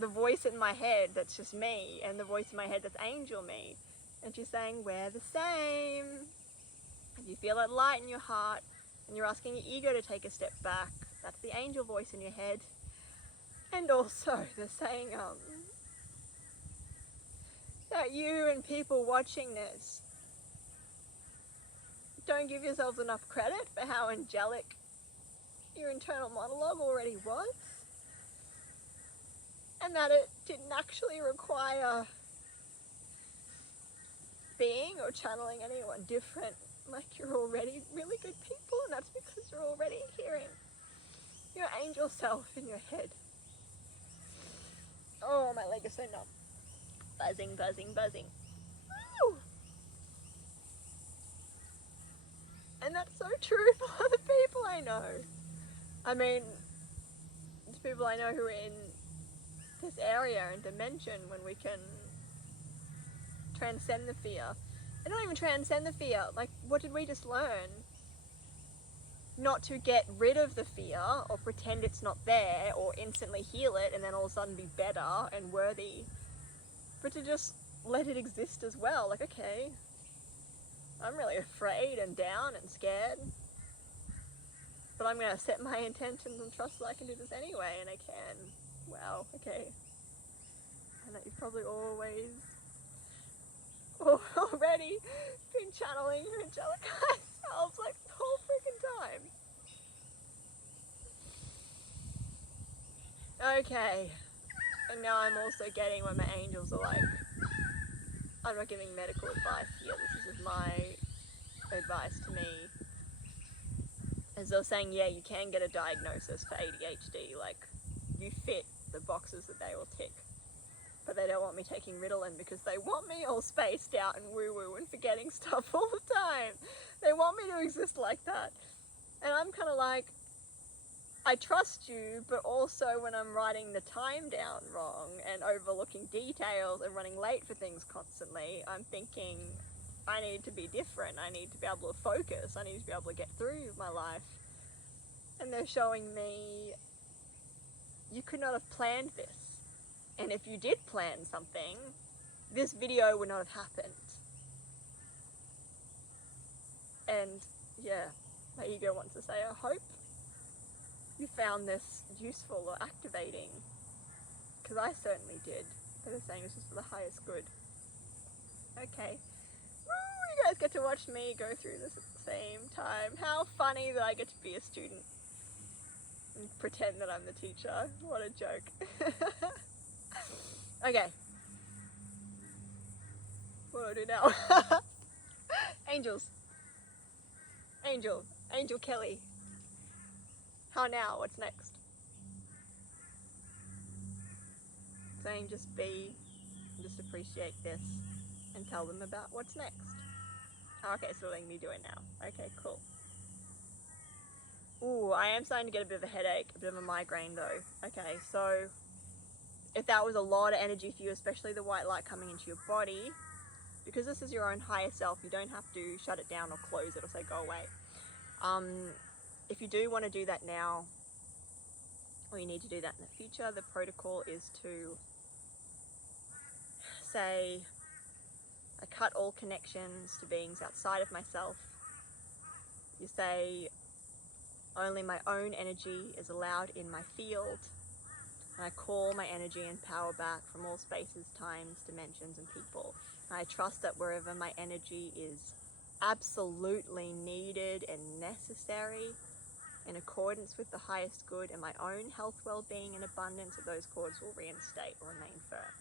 the voice in my head that's just me, and the voice in my head that's angel me. And she's saying, we're the same. If you feel that light in your heart, and you're asking your ego to take a step back, that's the angel voice in your head. And also, they're saying that you and people watching this don't give yourselves enough credit for how angelic your internal monologue already was, and that it didn't actually require being or channeling anyone different. Like, you're already really good people, and that's because you're already hearing your angel self in your head. Oh, my leg is so numb. Buzzing, buzzing, buzzing. Woo! And that's so true for the people I know. I mean, there's people I know who are in this area and dimension when we can transcend the fear. And not even transcend the fear. Like, what did we just learn? Not to get rid of the fear or pretend it's not there or instantly heal it and then all of a sudden be better and worthy, but to just let it exist as well. Like, okay, I'm really afraid and down and scared, but I'm going to set my intentions and trust that I can do this anyway, and I can. Wow, okay. And that you've probably already been channeling your angelic selves like the whole freaking time. Okay, and now I'm also getting when my angels are like, I'm not giving medical advice here, this is just my advice to me. As they're saying, yeah, you can get a diagnosis for ADHD, like, you fit the boxes that they will tick. But they don't want me taking Ritalin because they want me all spaced out and woo-woo and forgetting stuff all the time. They want me to exist like that. And I'm kind of like, I trust you, but also when I'm writing the time down wrong and overlooking details and running late for things constantly, I'm thinking, I need to be different. I need to be able to focus. I need to be able to get through my life. And they're showing me, you could not have planned this. And if you did plan something, this video would not have happened. And yeah, my ego wants to say, I hope you found this useful or activating, because I certainly did. But they're saying this is for the highest good. Okay. Woo, you guys get to watch me go through this at the same time. How funny that I get to be a student and pretend that I'm the teacher. What a joke. Okay. What do I do now? Angels. Angel Kelly. How now? What's next? Saying just be, just appreciate this, and tell them about what's next. Okay, so letting me do it now. Okay, cool. Ooh, I am starting to get a bit of a headache, a bit of a migraine though. Okay, so if that was a lot of energy for you, especially the white light coming into your body, because this is your own higher self, you don't have to shut it down or close it or say go away. If you do want to do that now, or you need to do that in the future, the protocol is to say, I cut all connections to beings outside of myself. You say, only my own energy is allowed in my field. And I call my energy and power back from all spaces, times, dimensions, and people. And I trust that wherever my energy is absolutely needed and necessary, in accordance with the highest good and my own health, well-being, and abundance, that those cords will reinstate or remain firm.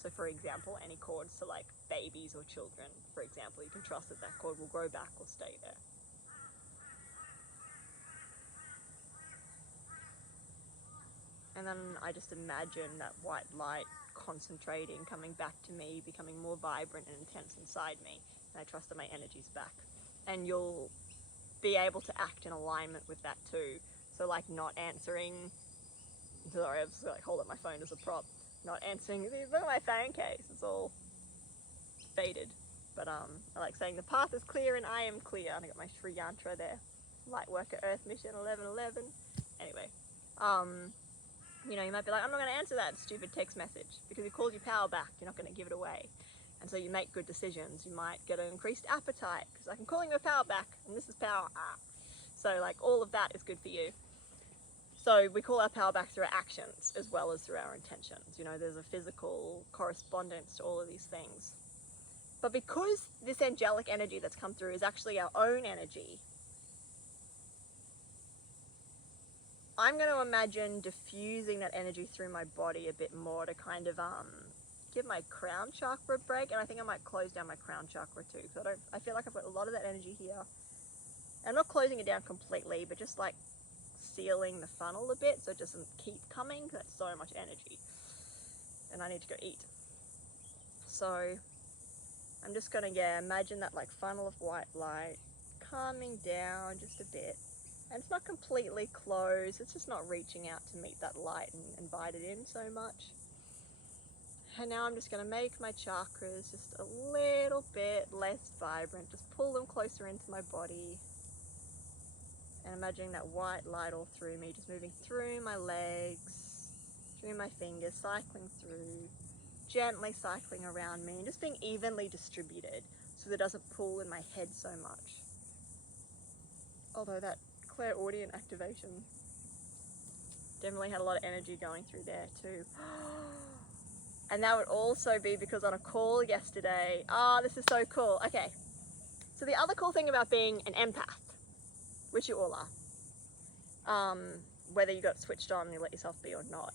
So for example, any cords to like babies or children, for example, you can trust that that cord will grow back or stay there. And then I just imagine that white light concentrating, coming back to me, becoming more vibrant and intense inside me. And I trust that my energy's back. And you'll be able to act in alignment with that too. So like not answering, sorry, I just like hold up my phone as a prop. Not answering, look at my phone case, it's all faded. But I like saying the path is clear and I am clear. And I got my Sri Yantra there. Light worker, Earth mission 1111. Anyway, You know, you might be like, I'm not going to answer that stupid text message because you called your power back. You're not going to give it away. And so you make good decisions. You might get an increased appetite because like, I'm calling my power back and this is power. So like all of that is good for you. So we call our power back through our actions as well as through our intentions. You know, there's a physical correspondence to all of these things. But because this angelic energy that's come through is actually our own energy, I'm going to imagine diffusing that energy through my body a bit more to kind of give my crown chakra a break. And I think I might close down my crown chakra too, because I feel like I've got a lot of that energy here. And I'm not closing it down completely, but just like sealing the funnel a bit so it doesn't keep coming. That's so much energy. And I need to go eat. So I'm just going to, imagine that like funnel of white light calming down just a bit. And it's not completely closed, it's just not reaching out to meet that light and invite it in so much. And now I'm just going to make my chakras just a little bit less vibrant, just pull them closer into my body. And imagining that white light all through me, just moving through my legs, through my fingers, cycling through, gently cycling around me, and just being evenly distributed so that it doesn't pull in my head so much. Although that clairaudient activation definitely had a lot of energy going through there too. And that would also be because on a call yesterday, this is so cool. Okay, so the other cool thing about being an empath, which you all are, whether you got switched on and you let yourself be or not,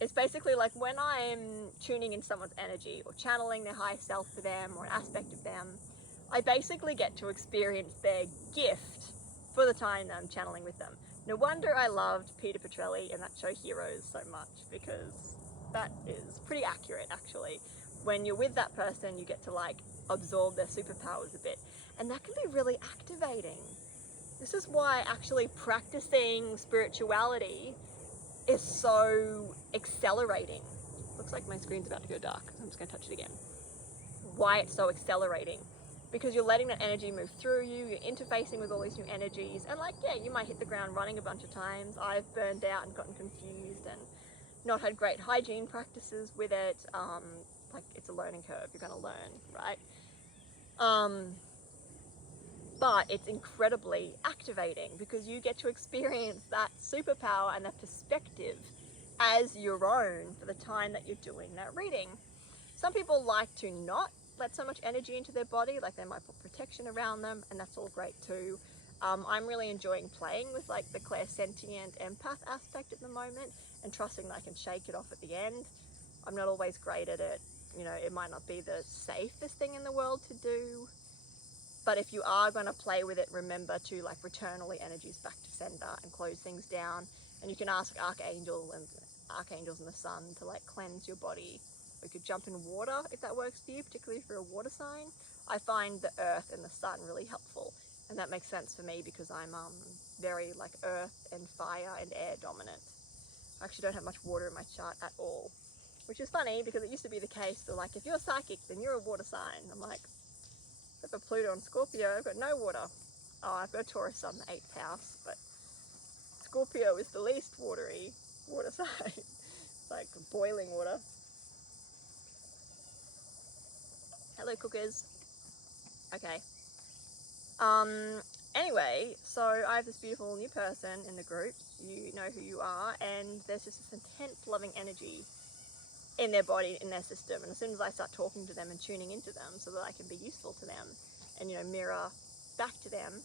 it's basically like when I'm tuning in someone's energy or channeling their higher self for them or an aspect of them, I basically get to experience their gift for the time that I'm channeling with them. No wonder I loved Peter Petrelli and that show Heroes so much, because that is pretty accurate actually. When you're with that person, you get to like absorb their superpowers a bit, and that can be really activating. This is why actually practicing spirituality is so accelerating. Looks like my screen's about to go dark, so I'm just going to touch it again. Why it's so accelerating. Because you're letting that energy move through you, you're interfacing with all these new energies, and like, yeah, you might hit the ground running a bunch of times. I've burned out and gotten confused and not had great hygiene practices with it. Like, it's a learning curve, you're going to learn, right? But it's incredibly activating because you get to experience that superpower and that perspective as your own for the time that you're doing that reading. Some people like to not let so much energy into their body, like they might put protection around them, and that's all great too. I'm really enjoying playing with like the clairsentient empath aspect at the moment and trusting that I can shake it off at the end. I'm not always great at it. You know, it might not be the safest thing in the world to do, but if you are going to play with it, remember to like return all the energies back to sender and close things down. And you can ask archangels and the sun to like cleanse your body. We could jump in water if that works for you, particularly if you're a water sign. I find the earth and the sun really helpful, and that makes sense for me because I'm very like earth and fire and air dominant. I actually don't have much water in my chart at all, which is funny because it used to be the case that like if you're psychic then you're a water sign. I'm like, I've got Pluto and Scorpio, I've got no water. Oh, I've got Taurus sun, the 8th house, but Scorpio is the least watery water sign. It's like boiling water. Hello, cookers. Okay. Anyway, so I have this beautiful new person in the group. You know who you are, and there's just this intense loving energy in their body, in their system. And as soon as I start talking to them and tuning into them so that I can be useful to them and, you know, mirror back to them,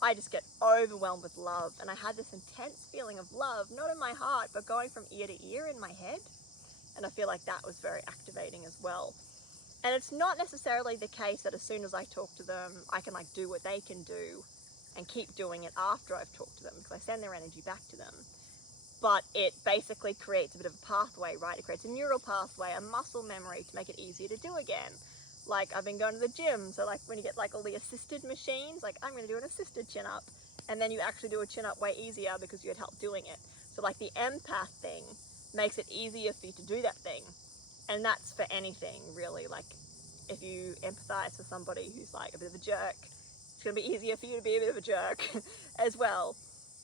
I just get overwhelmed with love. And I had this intense feeling of love, not in my heart, but going from ear to ear in my head. And I feel like that was very activating as well. And it's not necessarily the case that as soon as I talk to them, I can like do what they can do and keep doing it after I've talked to them, because I send their energy back to them. But it basically creates a bit of a pathway, right? It creates a neural pathway, a muscle memory to make it easier to do again. Like I've been going to the gym, so like when you get like all the assisted machines, like I'm going to do an assisted chin up, and then you actually do a chin up way easier because you had help doing it. So like the empath thing makes it easier for you to do that thing. And that's for anything really. Like if you empathize with somebody who's like a bit of a jerk, it's going to be easier for you to be a bit of a jerk as well.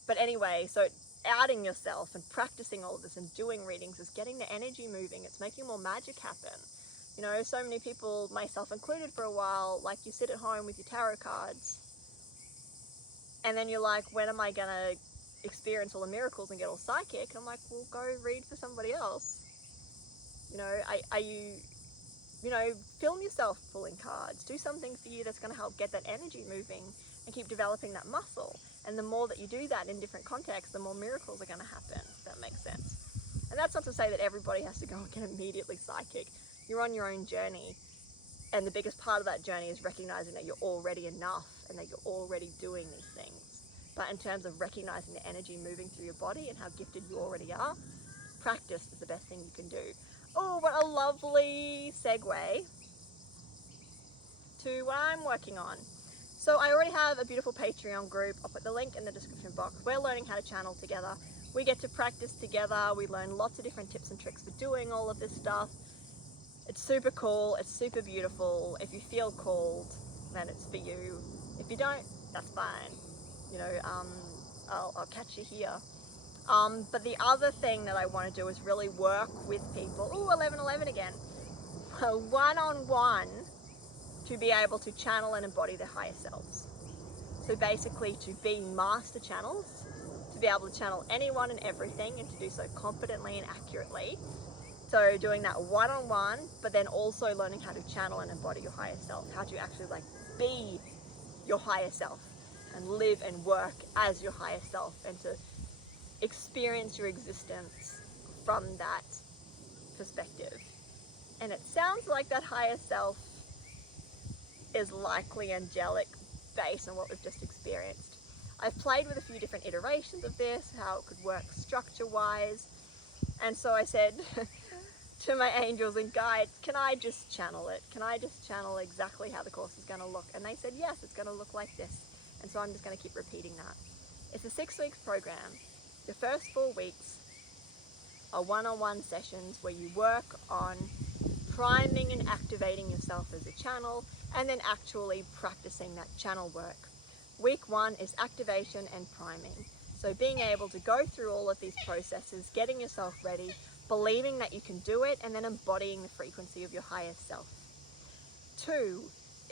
But anyway, so outing yourself and practicing all of this and doing readings is getting the energy moving. It's making more magic happen. You know, so many people, myself included for a while, like you sit at home with your tarot cards and then you're like, when am I gonna experience all the miracles and get all psychic? And I'm like, well, go read for somebody else. You know, are you, you know, film yourself pulling cards. Do something for you that's going to help get that energy moving and keep developing that muscle. And the more that you do that in different contexts, the more miracles are going to happen, if that makes sense. And that's not to say that everybody has to go and get immediately psychic. You're on your own journey. And the biggest part of that journey is recognizing that you're already enough and that you're already doing these things. But in terms of recognizing the energy moving through your body and how gifted you already are, practice is the best thing you can do. Oh, what a lovely segue to what I'm working on. So I already have a beautiful Patreon group. I'll put the link in the description box. We're learning how to channel together. We get to practice together. We learn lots of different tips and tricks for doing all of this stuff. It's super cool. It's super beautiful. If you feel called, then it's for you. If you don't, that's fine. You know, I'll catch you here. But the other thing that I want to do is really work with people. Ooh, 1111 again. One-on-one to be able to channel and embody their higher selves. So basically to be master channels, to be able to channel anyone and everything and to do so confidently and accurately. So doing that one-on-one, but then also learning how to channel and embody your higher self, how to actually like be your higher self and live and work as your higher self and to experience your existence from that perspective. And it sounds like that higher self is likely angelic based on what we've just experienced. I've played with a few different iterations of this, how it could work structure-wise, and so I said to my angels and guides, can I just channel it? Can I just channel exactly how the course is going to look? And they said, yes, it's going to look like this. And so I'm just going to keep repeating that. It's a 6-week program. The first 4 weeks are one-on-one sessions where you work on priming and activating yourself as a channel and then actually practicing that channel work. Week 1 is activation and priming. So being able to go through all of these processes, getting yourself ready, believing that you can do it, and then embodying the frequency of your higher self. 2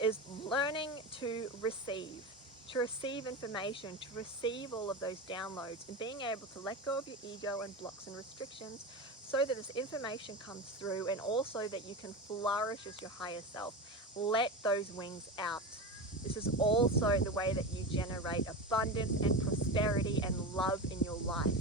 is learning to receive information, to receive all of those downloads and being able to let go of your ego and blocks and restrictions so that this information comes through and also that you can flourish as your higher self. Let those wings out. This is also the way that you generate abundance and prosperity and love in your life.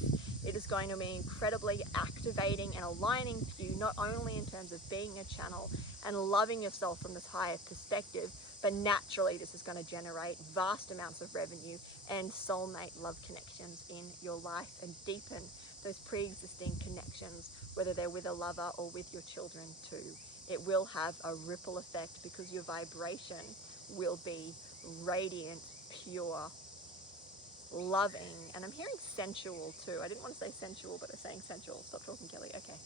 It is going to be incredibly activating and aligning for you, not only in terms of being a channel and loving yourself from this higher perspective, but naturally this is going to generate vast amounts of revenue and soulmate love connections in your life and deepen those pre-existing connections, whether they're with a lover or with your children too. It will have a ripple effect because your vibration will be radiant, pure, loving, and I'm hearing sensual too. I didn't want to say sensual, but they're saying sensual. Stop talking, Kelly. Okay.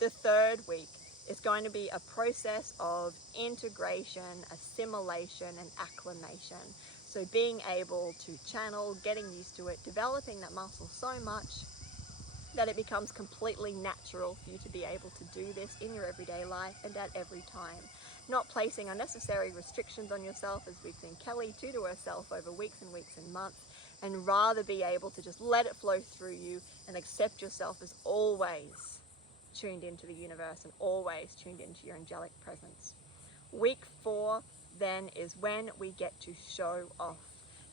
The 3rd week is going to be a process of integration, assimilation, and acclimation. So being able to channel, getting used to it, developing that muscle so much that it becomes completely natural for you to be able to do this in your everyday life and at every time. Not placing unnecessary restrictions on yourself, as we've seen Kelly do to herself over weeks and weeks and months, and rather be able to just let it flow through you and accept yourself as always tuned into the universe and always tuned into your angelic presence. Week 4 then is when we get to show off.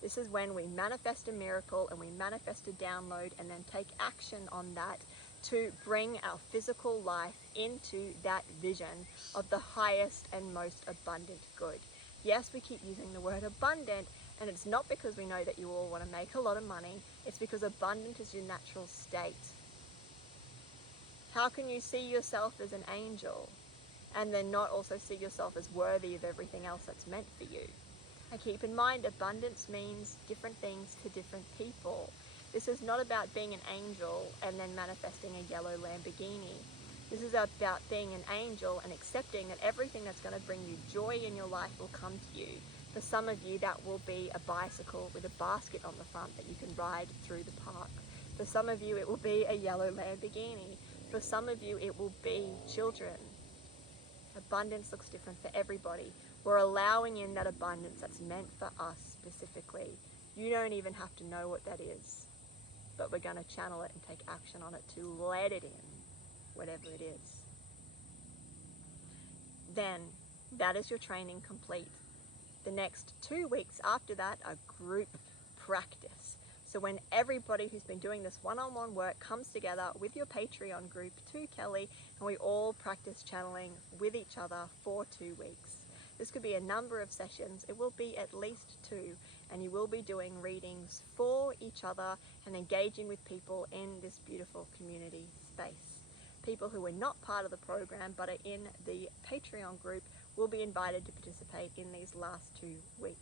This is when we manifest a miracle and we manifest a download and then take action on that to bring our physical life into that vision of the highest and most abundant good. Yes, we keep using the word abundant, and it's not because we know that you all want to make a lot of money. It's because abundant is your natural state. How can you see yourself as an angel and then not also see yourself as worthy of everything else that's meant for you? And keep in mind, abundance means different things to different people. This is not about being an angel and then manifesting a yellow Lamborghini. This is about being an angel and accepting that everything that's going to bring you joy in your life will come to you For some of you, that will be a bicycle with a basket on the front that you can ride through the park. For some of you, it will be a yellow Lamborghini. For some of you, it will be children. Abundance looks different for everybody. We're allowing in that abundance that's meant for us specifically. You don't even have to know what that is, but we're going to channel it and take action on it to let it in, whatever it is. Then, that is your training complete. The next 2 weeks after that are group practice. So when everybody who's been doing this one-on-one work comes together with your Patreon group to Kelly, and we all practice channeling with each other for 2 weeks. This could be a number of sessions. It will be at least 2, and you will be doing readings for each other and engaging with people in this beautiful community space. People who are not part of the program but are in the Patreon group will be invited to participate in these last 2 weeks.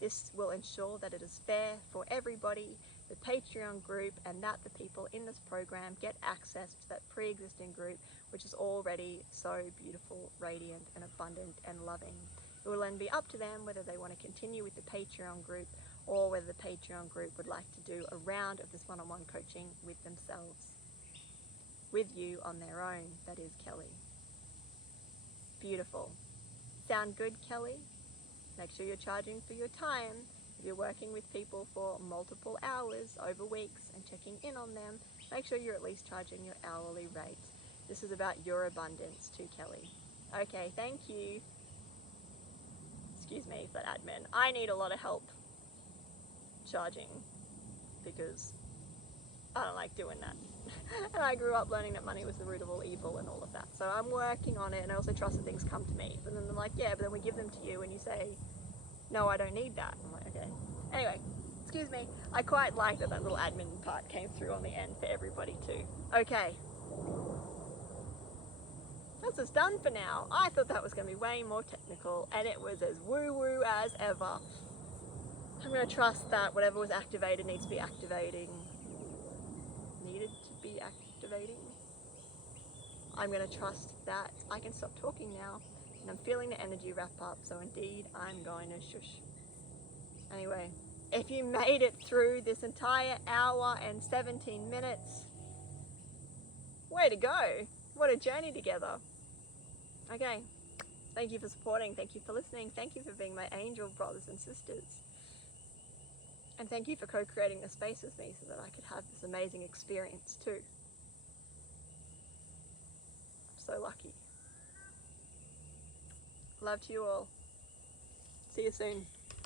This will ensure that it is fair for everybody, the Patreon group, and that the people in this program get access to that pre-existing group, which is already so beautiful, radiant, and abundant and loving. It will then be up to them whether they want to continue with the Patreon group or whether the Patreon group would like to do a round of this one-on-one coaching with themselves, with you on their own, that is Kelly. Beautiful. Sound good, Kelly? Make sure you're charging for your time. If you're working with people for multiple hours over weeks and checking in on them, make sure you're at least charging your hourly rate. This is about your abundance too, Kelly. Okay, thank you. Excuse me for that admin. I need a lot of help charging because I don't like doing that. And I grew up learning that money was the root of all evil and all of that. So I'm working on it, and I also trust that things come to me. But then they're like, yeah, but then we give them to you and you say, no, I don't need that. I'm like, okay. Anyway, excuse me. I quite like that little admin part came through on the end for everybody too. Okay. That's just done for now. I thought that was going to be way more technical, and it was as woo-woo as ever. I'm going to trust that whatever was activated needs to be activating. Needed to be activating. I'm going to trust that I can stop talking now, and I'm feeling the energy wrap up, so indeed I'm going to shush. Anyway, if you made it through this entire hour and 17 minutes, way to go. What a journey together. Okay, thank you for supporting, thank you for listening, thank you for being my angel brothers and sisters. And thank you for co-creating the space with me so that I could have this amazing experience too. I'm so lucky. Love to you all. See you soon.